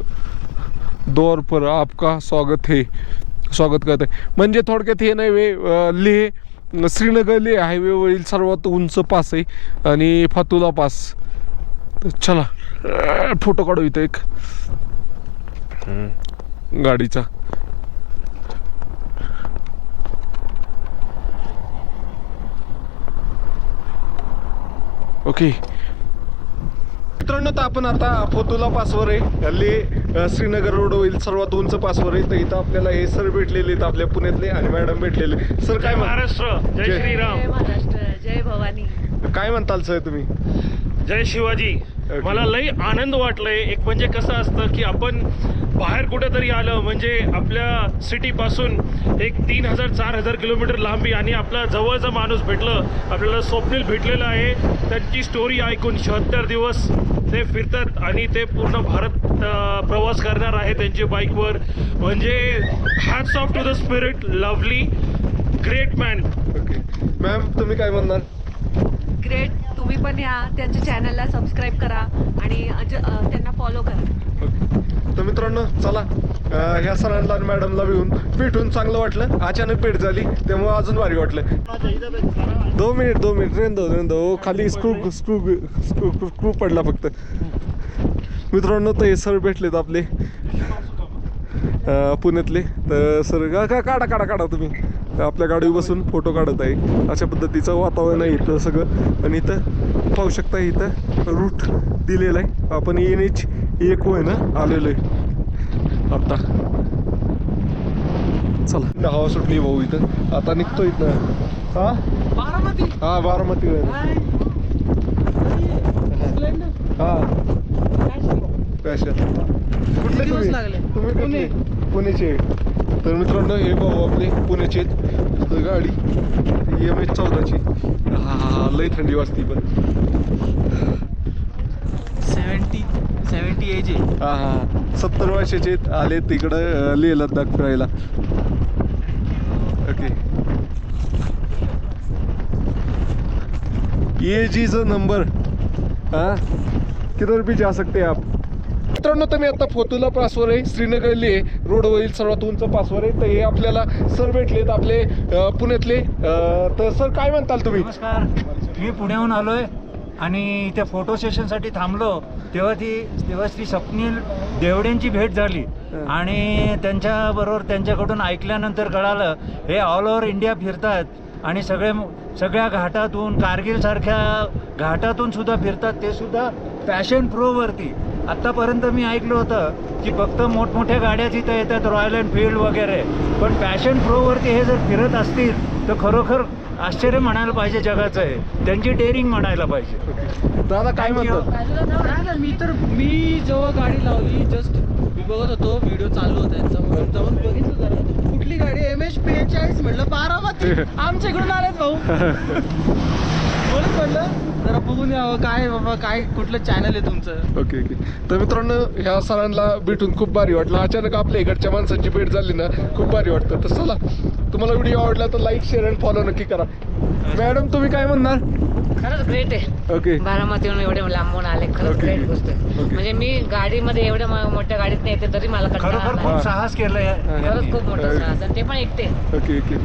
दौर पर आपका स्वागत करते. म्हणजे थोडक्यात हे नाही वे, लेह श्रीनगर लेह हायवेवरील सर्वात उंच पास आहे आणि फातुला पास. तर चला फोटो काढू इथं एक गाडीचा. ओके मित्रांनो, तर आपण आता फातुला पासवर आहे. लेह श्रीनगर रोड होईल सर्वात उंच पासवर आहे. तर इथं आपल्याला हे सर भेटलेले आहेत आपल्या पुण्यातले आणि मॅडम भेटलेले. सर काय महाराष्ट्र, जय श्रीराम. जय महाराष्ट्र, जय भवानी. काय म्हणताल सर तुम्ही? जय शिवाजी. मला लई आनंद वाटलाय. एक म्हणजे कसं असतं की आपण बाहेर कुठेतरी आलं म्हणजे आपल्या सिटीपासून एक 3,000-4,000 किलोमीटर लांबी आणि आपला जवळचा माणूस भेटलं. आपल्याला स्वप्नील भेटलेलं आहे. त्यांची स्टोरी ऐकून 76 दिवस ते फिरतात आणि ते पूर्ण भारत प्रवास करणार आहे त्यांच्या बाईकवर. म्हणजे hats off to the spirit, lovely, great man. Okay ma'am तुम्ही काय म्हणणार? ग्रेट. तुम्ही पण या त्यांच्या चॅनलला सबस्क्राईब करा आणि त्यांना फॉलो करा. तर मित्रांनो चला ह्या सरांना आणि मॅडमला भेटून चांगलं वाटलं. अचानक भेट झाली त्यामुळे अजून भारी वाटलं. 2 मिनिट रेंदो हो, खाली स्क्रू पडला फक्त. मित्रांनो तर हे सर भेटलेत आपले पुण्यातले. तर सर काढा तुम्ही. आपल्या गाडीवर बसून फोटो काढत आहे. अशा पद्धतीचं वातावरण आहे इथं सगळं. आणि इथं पाहू शकता इथं रूट दिलेला आहे. आपण NH1 होय ना आलेलो आहे आता. चला हवा सुटली भाऊ इथं. आता निघतो इथं. बारामती हा पॅशन. कुठले तुम्ही कुठले? पुण्याचे. तर मित्रांनो हे भाऊ आपले पुण्याचे गाडी MH14ची. हा लई थंडी वाजती पण. 70 एज आहे. हा 70 वर्षाचे आले तिकडं लेह लद्दाख फिरायला. Okay age is a number. हाँ किधर भी जा सकते आप. मित्रांनो तर मी आता फातुला पासवर आहे. श्रीनगर लेह रोडवरील सर्वात उंच पासवर आहे. तर हे आपल्याला सर भेटलेत आपले पुण्यातले. तर सर काय म्हणताल तुम्ही? नमस्कार. मी पुण्याहून आलोय आणि इथे फोटो सेशनसाठी थांबलो. तेव्हा श्री स्वप्नील देवडेंची भेट झाली आणि त्यांच्याबरोबर त्यांच्याकडून ऐकल्यानंतर कळालं हे ऑल ओव्हर इंडिया फिरतात आणि सगळ्या घाटातून, कारगिलसारख्या घाटातून सुद्धा फिरतात, ते सुद्धा पॅशन प्रोवरती. आत्तापर्यंत मी ऐकलं होतं की फक्त मोठमोठ्या गाड्याच इथं येतात, रॉयल एनफील्ड वगैरे, पण पॅशन प्रोवरती हे जर फिरत असतील तर खरोखर आश्चर्य म्हणायला पाहिजे जगाचं आहे, त्यांची डेअरिंग म्हणायला पाहिजे. दादा काय म्हणतात? मी जेव्हा गाडी लावली जस्ट मी बघत होतो व्हिडिओ चालू होता यांचा म्हणून जाऊन बघितलं जरा कुठली गाडी MH45 म्हटलं बारामती आमच्या इकडून आलेत भाऊ. म्हणून म्हटलं जरा बघून यावं काय बाबा काय कुठलं चॅनल आहे तुमचं. Okay okay. तर मित्रांनो ह्या सरांना भेटून खूप भारी वाटलं. अचानक आपल्या इकडच्या माणसांची भेट झाली ना, खूप भारी वाटतं. तर चला, तुम्हाला व्हिडिओ आवडला तर लाईक शेअर आणि फॉलो नक्की करा. मॅडम तुम्ही काय म्हणणार? खरंच ग्रेट आहे. ओके बारामतीहून एवढे लांबून आले, खरंच Okay. ग्रेट गोष्ट आहे. Okay. म्हणजे मी गाडीमध्ये एवढ्या मोठ्या गाडीत नाही येते तरी मला कंटाळा खरोखर आला. खूप साहस केलंय. खरंच खूप मोठं साहस आणि ते पण एकटे. Okay okay.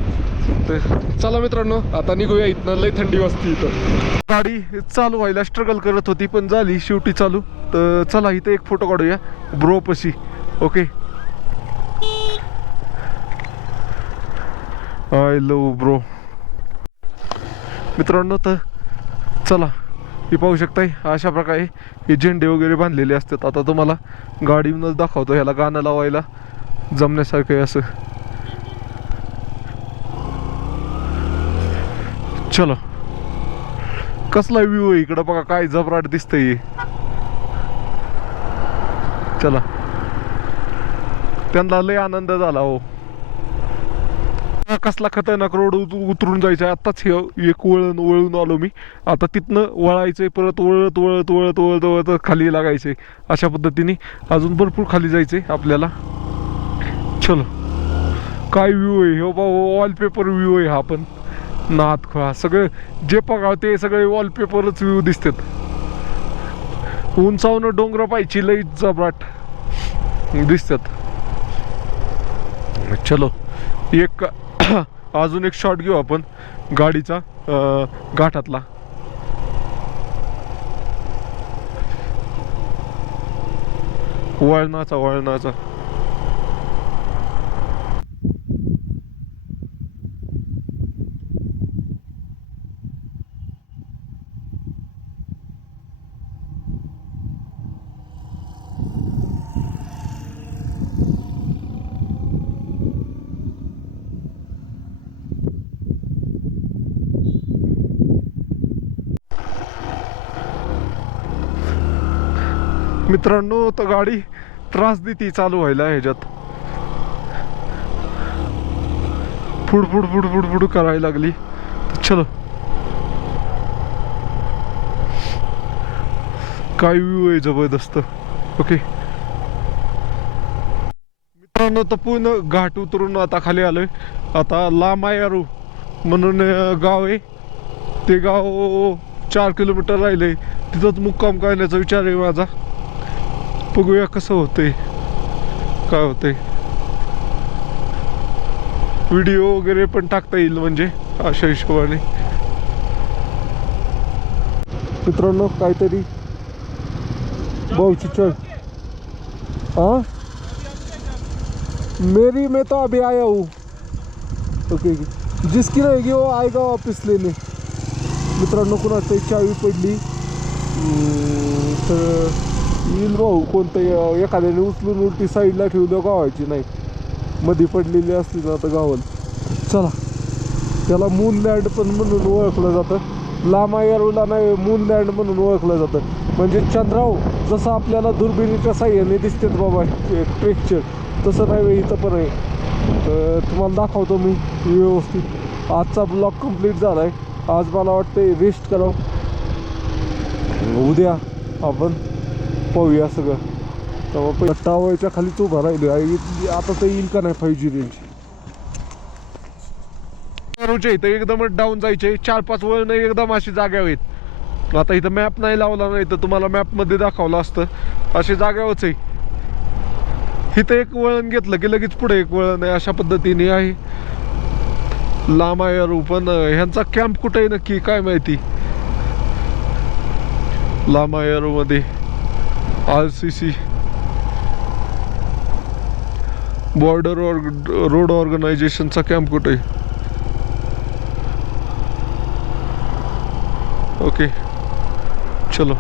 तर चला मित्रांनो, आता निघूया इथनं. लई थंडी वाजते इथं. गाडी चालू व्हायला स्ट्रगल करत होती पण झाली शेवटी चालू. तर चला इथं एक फोटो काढूया ब्रो पशी. ओके. I love bro. मित्रांनो तर चला, हे पाहू शकताय अशा प्रकारे हे झेंडे वगैरे बांधलेले असतात. आता तुम्हाला गाडीवरूनच दाखवतो, ह्याला गाणं लावायला जमण्यासारखं आहे असं. चलो, कसला व्ह्यू आहे इकडं बघा, काय जबराट दिसतंय. चला, त्यांना लय आनंद झाला हो. कसला खतरनाक रोड उतरून जायचा. आताच हे एक वळून आलो मी. आता तिथनं वळायचंय, परत वळत वळत वळत वळत वळत खाली लागायचंय. अशा पद्धतीने अजून भरपूर खाली जायचंय आपल्याला. चलो, काय व्ह्यू आहे हो बा, वॉलपेपर व्ह्यू आहे हा. पण नाद खोळा सगळं जे बघा ते सगळे वॉलपेपरच व्ह्यू दिसतात. उंचावून डोंगर पाहिजे लई जबराट दिसतात. चलो, एक अजून एक शॉट घेऊ आपण गाडीचा घाटातला. वळणाचा मित्रांनो. तर गाडी त्रास देती चालू व्हायला ह्याच्यात. फुड करायला लागली. चलो, काय व्ह्यू आहे जबरदस्त. ओके मित्रांनो, तर पूर्ण घाट उतरून आता खाली आलोय. आता लामायारू म्हणून गाव आहे. ते गाव 4 किलोमीटर राहिले. तिथंच मुक्काम करण्याचा विचार आहे माझा. बघूया कसं होतंय, काय होतंय. व्हिडिओ वगैरे पण टाकता येईल म्हणजे अशा हिशोबाने. मित्रांनो काहीतरी बहुत चल. हाँ मेरी मैं तो अभी आया हूँ. ओके, जिसकी रहेगी वो आएगा वापस लेने. मित्रांनो कुणाची चावी पडली तर येईल भाऊ. कोणतं एखाद्याने उचलून उलटी साईडला ठेवलं गावाची नाही, मध्ये पडलेली असली ना आता गावाला. चला, त्याला मूनलँड पण म्हणून ओळखलं जातं. लामायारूला नाही, मूनलँड म्हणून ओळखलं जातं. म्हणजे चंद्रावर जसं आपल्याला दुर्बिणीच्या साह्याने दिसते बाबा टेक्स्चर, तसं नाही इथं पण आहे. तर तुम्हाला दाखवतो मी व्यवस्थित. आजचा ब्लॉग कंप्लीट झाला आहे. आज मला वाटतं रेस्ट करावं. उद्या आपण पाहूया सगळं. तेव्हा टावरच्या खालीच उभा राहिलो. आता तर येईल का नाही 5G रेंज. इथं एकदम डाऊन जायचे. 4-5 वळण एकदम अशी जागा आहेत. आता इथं मॅप नाही लावला, नाही तर तुम्हाला मॅपमध्ये दाखवलं असतं. अशी जागावच आहे. इथं एक वळण घेतलं की लगेच पुढे एक वळण आहे. अशा पद्धतीने आहे लामायारू. पण ह्यांचा कॅम्प कुठे आहे नक्की काय माहिती. लामायारू मध्ये RCC बॉर्डर रोड ऑर्गनायझेशनचा कॅम्प कुठे आहे. ओके चलो,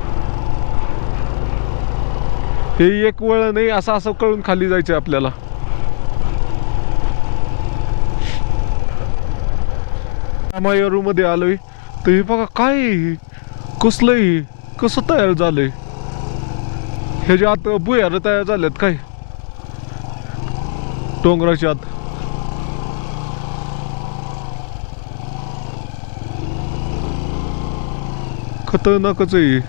हे एक वळण नाही, असं कळून खाली जायचं आपल्याला. लामायारू मध्ये आलोय तर हे बघा काय आहे? कसलं आहे? कसं तयार झालंय? ह्याच्या आत भुयार तयार झाल्यात काय डोंगराच्या आत? खतरनाकच आहे.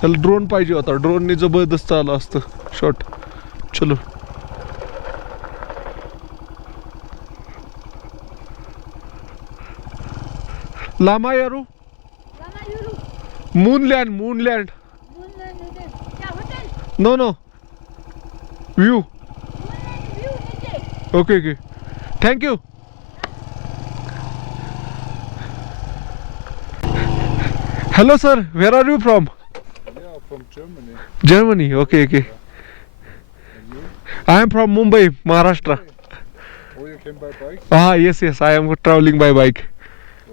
त्याला ड्रोन पाहिजे होता. ड्रोनने जबरदस्त आला असतं शॉट. चलो Lamayuru moonland no view. Okay thank you. Hello sir, where are you from? Yeah, from Germany. Germany, okay. I am from Mumbai, Maharashtra. Oh, you came by bike? Yes, I am traveling by bike. So,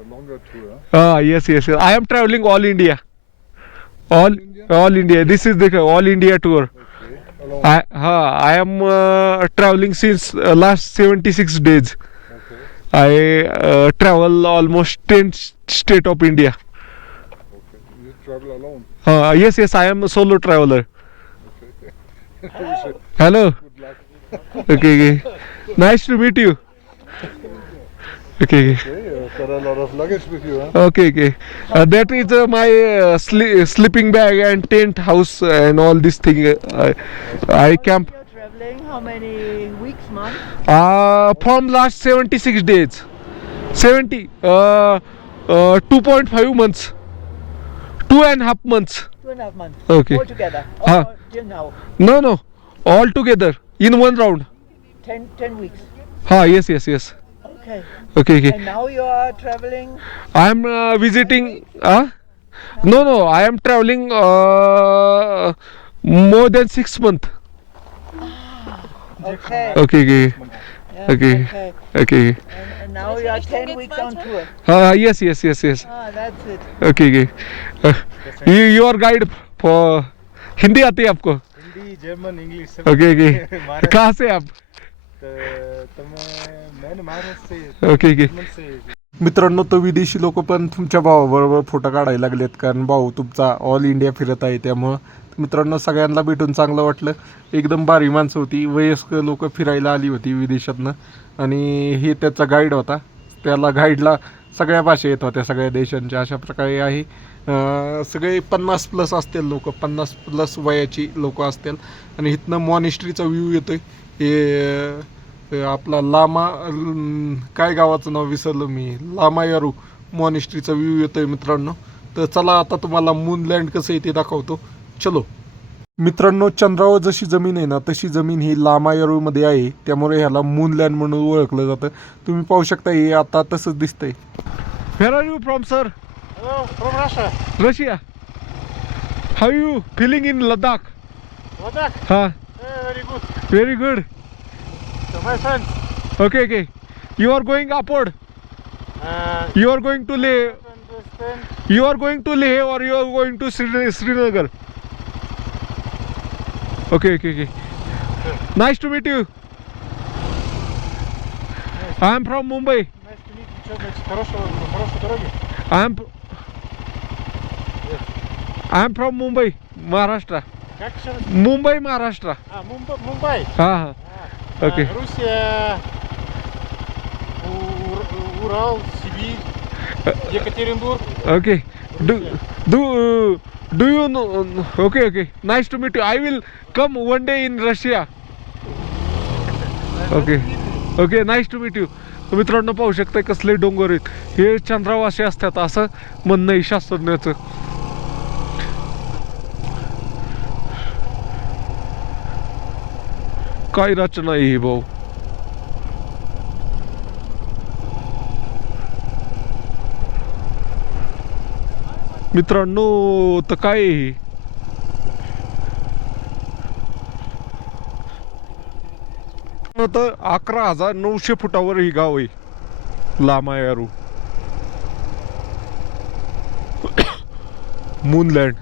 a longer tour, huh? Yes. I am traveling all India. All India. This is the all India tour. Okay. Alone? I am traveling since last 76 days. Okay. I travel almost 10 state of India. Okay. You travel alone? Yes, I am a solo traveler. Okay. Hello. Good luck. Okay. Nice to meet you. Okay. Okay, got a lot of luggage with you, huh? Okay. That is my sleeping bag and tent house and all this thing. I camp You're traveling how many weeks, months? from last 76 days. 2.5 months. 2.5 months. 2.5 months. Okay. All together. Huh. Or till now. No. All together in one round. 10 weeks. Yes. Okay. Okay. And now you are traveling. I am visiting. No. I am traveling more than 6 months. Okay. Okay. Yeah, Okay. And now you are 10 weeks on tour. Yes. That's it. Okay. You are guide for Hindi आती है आपको? Hindi, German, English. Okay. कहाँ से आप? मैं महाराष्ट्र से. Okay. मित्रांनो, तो विदेशी लोक पण तुमच्या भावाबरोबर फोटो काढायला लागलेत, कारण भाऊ तुमचा ऑल इंडिया फिरत आहे. त्यामुळं मित्रांनो सगळ्यांना भेटून चांगलं वाटलं. एकदम भारी माणसं होती, वयस्कर लोक फिरायला आली होती विदेशातनं, आणि हे त्याचा गाईड होता. त्याला गाईडला सगळ्या भाषा येत होत्या, सगळ्या देशांच्या. अशा प्रकारे आहे. सगळे 50+ असतील लोक, 50+ वयाची लोक असतील. आणि इथनं मॉनेस्ट्रीचा व्ह्यू येतोय. हे आपला लामा, काय गावाचं नाव विसरलं मी, लामायारू मॉनेस्ट्रीचा व्ह्यू येतोय मित्रांनो. तर चला आता तुम्हाला मूनलँड कसं आहे ते दाखवतो. चलो मित्रांनो, चंद्रावर जशी जमीन आहे ना, तशी जमीन ही लामायारूमध्ये आहे. त्यामुळे ह्याला मूनलँड म्हणून ओळखलं जातं. तुम्ही पाहू शकता, हे आता तसंच दिसतंय. Where are you from sir? Hello, from Russia. Russia. How you feeling in Ladakh? Ladakh. Very good. Very good. So my friends, Okay. You are going upward. You are going to Leh. understand. You are going to Leh or you are going to Srinagar? Okay. Nice to meet you. I am from Mumbai. Nice to meet you. Хорошей дороги. I am from Mumbai, Maharashtra. Как еще раз? Mumbai, Maharashtra. Mumbai. हाँ. Okay. Russia, Урал, Сибирь, Екатеринбург. Okay. Do you know? Okay. Nice to meet you. I will come one day in Russia. Okay. Nice to meet you. मित्रांनो, पाहू शकता कसले डोंगर आहेत. हे चंद्रावासी असतात असं म्हणणं आहे शास्त्रज्ञाचं. काय रचना आहे ही भाऊ. मित्रांनो, तर काय आहे हे? तर 11,900 फुटावर ही गाव आहे लामायारू. मूनलँड.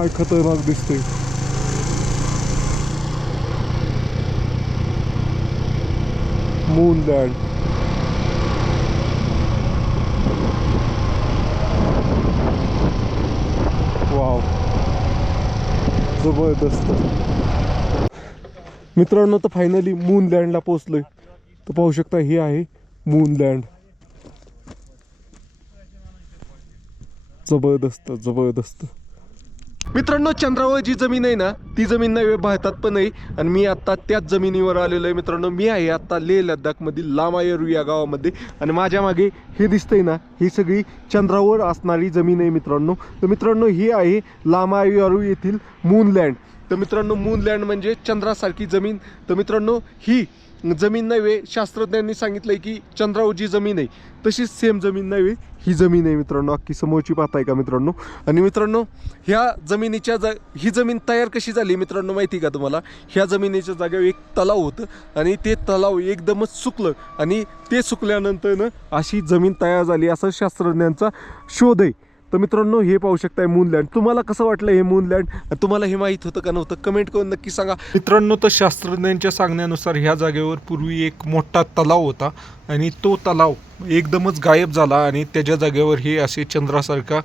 काय खतरनाक दिसतंय. मूनलँड. वाव, जबरदस्त. मित्रांनो, तर फायनली मूनलँडला पोहोचलोय. तर पाहू शकता हे आहे मूनलँड. जबरदस्त जबरदस्त. मित्रांनो, चंद्रावर जी जमीन आहे ना, ती जमीन नाही भारतात पण आहे. आणि मी आता त्याच जमिनीवर आलेलो आहे. मित्रांनो, मी आहे आता लेह लडाख मधील लामायरू या गावामध्ये. आणि माझ्या मागे हे दिसतंय ना, ही सगळी चंद्रावर असणारी जमीन आहे मित्रांनो. तर मित्रांनो, ही आहे लामायरू येथील मूनलँड. तर मित्रांनो, मूनलँड म्हणजे चंद्रासारखी जमीन. तर मित्रांनो, ही जमीन नव्हे, शास्त्रज्ञांनी सांगितलंय की चंद्रावर जी जमीन आहे तशीच सेम जमीन नव्हे, ही जमीन आहे मित्रांनो. अख्खी समोरची पाहताय का मित्रांनो. आणि मित्रांनो, ह्या जमिनीच्या ही जमीन तयार कशी झाली मित्रांनो माहिती का तुम्हाला. ह्या जमिनीच्या जागेवर एक तलाव होतं आणि ते तलाव एकदमच सुकलं आणि ते सुकल्यानंतर ना अशी जमीन तयार झाली, असं शास्त्रज्ञांचा शोध आहे. तर मित्रांनो, हे पाहू शकताय मूनलँड. तुम्हाला कसं वाटलं हे मूनलँड? तुम्हाला हे माहीत होतं का नव्हतं? कमेंट करून नक्की सांगा मित्रांनो. तर शास्त्रज्ञांच्या सांगण्यानुसार ह्या जागेवर पूर्वी एक मोठा तलाव होता आणि तो तलाव एकदमच गायब झाला आणि त्याच्या जागेवर हे असे चंद्रासारखा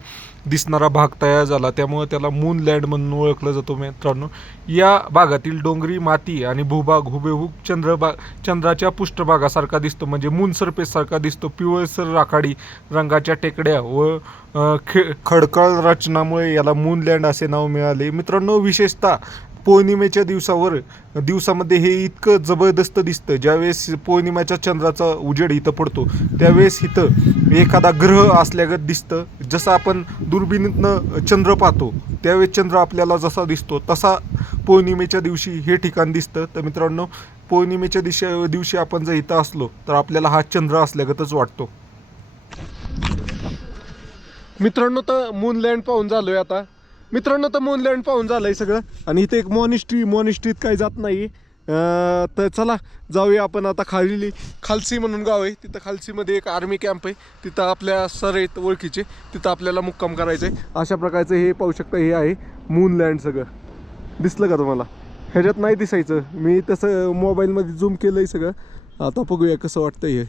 दिसणारा भाग तयार झाला. त्यामुळे त्याला मूनलँड म्हणून ओळखलं जातो मित्रांनो. या भागातील डोंगरी माती आणि भूभाग हुबेहूब चंद्राच्या पृष्ठभागासारखा दिसतो, म्हणजे मून सरफेस सारखा दिसतो. पिवळसर राखाडी रंगाच्या टेकड्या व खडकाळ रचनामुळे याला मूनलँड असे नाव मिळाले मित्रांनो. विशेषतः पौर्णिमेच्या दिवसामध्ये हे इतकं जबरदस्त दिसतं. ज्यावेळेस पौर्णिमेच्या चंद्राचा उजेड इथं पडतो त्यावेळेस इथं एखादा ग्रह असल्यागत दिसतं. जसं आपण दुर्बिणीतनं चंद्र पाहतो त्यावेळेस चंद्र आपल्याला जसा दिसतो तसा पौर्णिमेच्या दिवशी हे ठिकाण दिसतं. तर मित्रांनो, पौर्णिमेच्या दिवशी आपण जर इथं असलो तर आपल्याला हा चंद्र असल्यागतच वाटतो मित्रांनो. तर मूनलँड पाहून झालोय आता मित्रांनो. तर मूनलँड पाहून झालंय सगळं. आणि इथे एक मॉनिस्ट्रीत काही जात नाही. तर चला जाऊया आपण आता. खालसी म्हणून गाव आहे, तिथं खालसीमध्ये एक आर्मी कॅम्प आहे. तिथं आपल्या सर आहेत ओळखीचे, तिथं आपल्याला मुक्काम करायचं आहे. अशा प्रकारचं हे पाहू शकता, हे आहे मूनलँड. सगळं दिसलं का तुम्हाला? ह्याच्यात नाही दिसायचं, मी तसं मोबाईलमध्ये झूम केलं आहे सगळं. आता बघूया कसं वाटतं हे.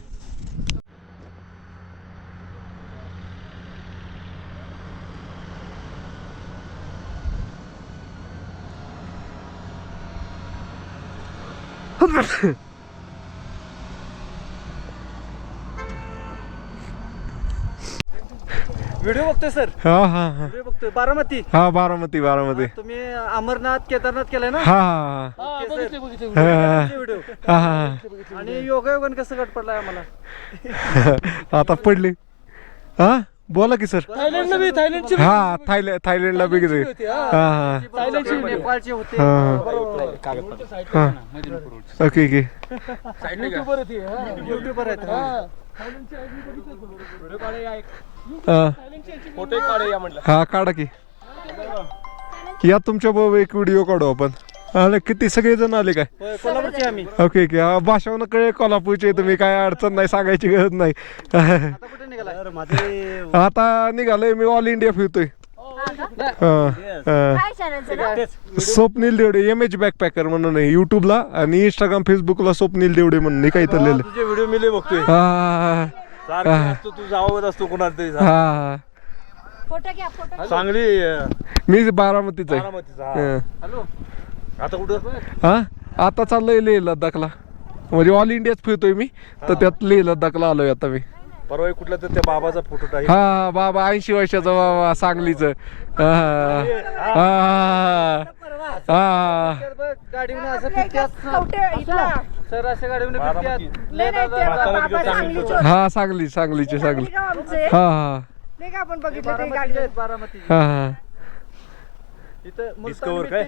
व्हिडिओ बघतोय सर. हा हा हा व्हिडिओ बघतोय. बारामती. हा बारामती. तुम्ही अमरनाथ केदारनाथ केलंय ना? हा हा व्हिडिओ. हा हा. आणि योगायोगाने कसं गट पडलाय आम्हाला? आता पडले. हा बोला की सर. थायलंडची हा थायलंडला बघितले. हा हा नेपाळचे होते. हा ओके ओके. युट्यूबर आहेत. हा काढा की. या तुमच्या बरोबर एक व्हिडिओ काढू आपण. आले किती सगळेजण आले काय? कोल्हापूरचे आम्ही. Okay okay. हा भाषावरून कळे कोल्हापूरचे तुम्ही, काय अडचण नाही, सांगायची गरज नाही. कुठे निघाला? आता निघालोय मी, ऑल इंडिया फिरतोय. स्वप्नील देवडे MH बॅकपॅकर म्हणून आहे युट्यूबला, आणि इंस्टाग्राम फेसबुकला स्वप्नील देवडे म्हणून काहीतरी लिहिलं. तुझे व्हिडिओ मी बघतोय. तू जावत असतो कोणाला तरी. हा चांगली. मी बारामतीचा आहे. हॅलो, आता कुठं? हा आता चाललोय लेह लडाखला, म्हणजे ऑल इंडियाच फिरतोय मी. तर त्यात लेह लडाखला आलोय आता मी. परवा कुठला तर त्या बाबाचा फोटो टाक. हा बाबा 80 वर्षाचा बाबा सांगलीचं. गाडीवर असं फिरत्यात सर, अशा गाडीवर फिरत्यात. हा सांगलीचे. हा हा आपण बघितलं बारामती. हा हा. डिस्कवर काय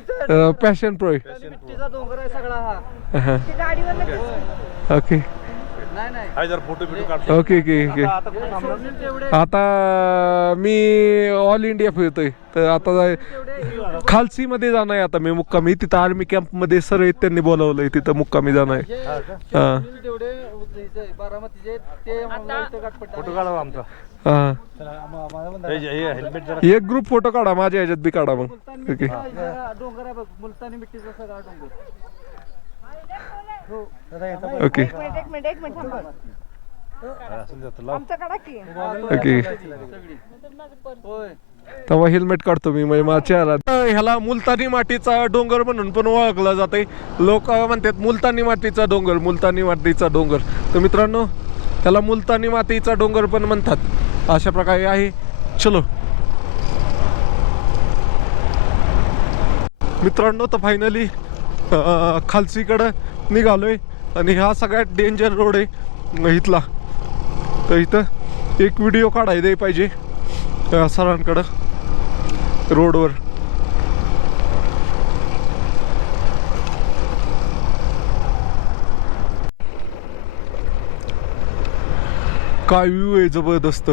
पॅशन प्रो. डोंगर आहे सगळा हा. गाडीवर ओके फोटो बिटो काढतो. Okay okay okay. आता मी ऑल इंडिया फिरतोय. तर आता खालसीमध्ये जाणार आहे आता मी मुक्कामी. तिथं आर्मी कॅम्पमध्ये सर आहेत, त्यांनी बोलावलंय तिथं मुक्कामी जाणार आहे. बारामतीचे ते फोटो काढा आमचा. हा एक ग्रुप फोटो काढा माझ्या ह्याच्यात बी काढा मग. ओके डोंगर आहे बघ, मुलतानी मिट्टीचा सगळा डोंगर. ओके एक मिनिट थांबा. आमच्याकडे की ओके तेव्हा हेल्मेट काढतो मी म्हणजे माझ्या चेहरा. ह्याला मुलतानी मातीचा डोंगर म्हणून पण ओळखला जाते. लोक म्हणतात मुलतानी मातीचा डोंगर, मुलतानी मातीचा डोंगर. तर मित्रांनो ह्याला मुलतानी मातीचा डोंगर पण म्हणतात. अशा प्रकारे आहे. चलो मित्रांनो, तर फायनली खालसीकडं निघालोय आणि हा सगळ्यात डेंजर रोड आहे इथला. तर इथं एक व्हिडिओ काढायला पाहिजे सरांकडं रोडवर. काय व्ह्यू आहे जबरदस्त.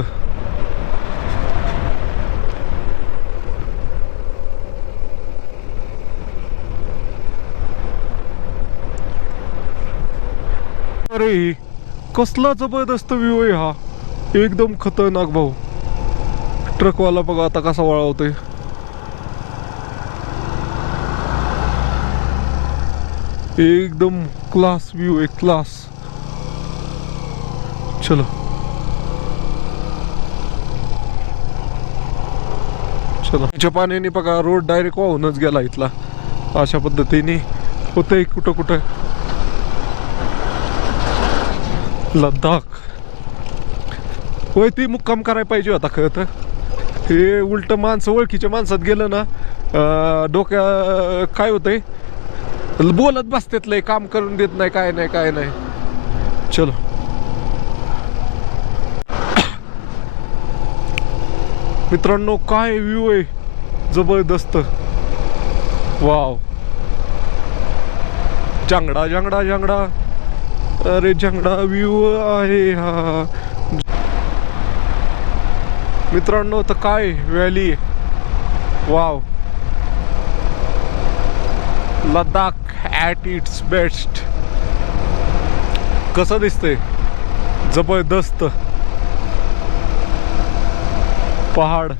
अरे कसला जबरदस्त व्ह्यू आहे हा, एकदम खतरनाक भाऊ. ट्रकवाला बघा आता कसा वळवतोय. एकदम क्लास व्ह्यू आहे, क्लास. चलो चलो. त्याच्या पाण्याने बघा रोड डायरेक्ट वाहूनच गेला इथला. अशा पद्धतीने होतंय कुठं कुठं. लद्दाख होय, ती मुक्काम करायला पाहिजे होता खरं तर. हे उलट माणसं ओळखीच्या माणसात गेलं ना डोक्या काय होतंय, बोलत बसतात लय, काम करून देत नाही, काय नाही काय नाही. चलो मित्रांनो, काय व्ह्यू आहे जबरदस्त. वाव, जंगडा जंगडा जंगडा, अरे जंगडा व्ह्यू आहे हा मित्रांनो. तर काय valley, wow. Ladakh at its best. कसं दिसतंय, जबरदस्त. पहाड,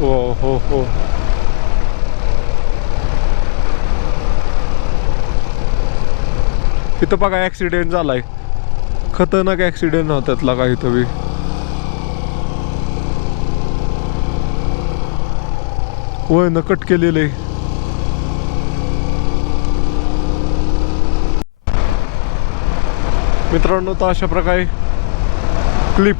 हो हो हो. इथं बघा ॲक्सिडेंट झालाय, खतरनाक ॲक्सिडेंट होतात का इथं बी. वय न कट केलेले. मित्रांनो, तर अशा प्रकारे क्लिप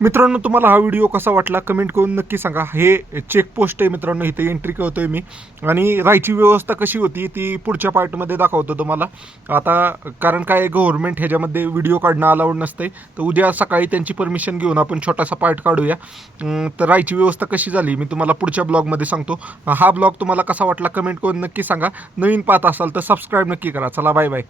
मित्रांनो, तुम्हाला हा व्हिडिओ कसा वाटला कमेंट करून नक्की सांगा. हे चेकपोस्ट आहे मित्रांनो, इथे एंट्री करतोय मी. आणि राहायची व्यवस्था कशी होती ती पुढच्या पार्टमध्ये दाखवतो तुम्हाला. आता कारण काय गव्हर्नमेंट ह्याच्यामध्ये व्हिडिओ काढणं अलाउड नसते, तर उद्या सकाळी त्यांची परमिशन घेऊन आपण छोटासा पार्ट काढूया. तर राहायची व्यवस्था कशी झाली मी तुम्हाला पुढच्या ब्लॉगमध्ये सांगतो. हा ब्लॉग तुम्हाला कसा वाटला कमेंट करून नक्की सांगा. नवीन पाहत असाल तर सबस्क्राईब नक्की करा. चला बाय बाय.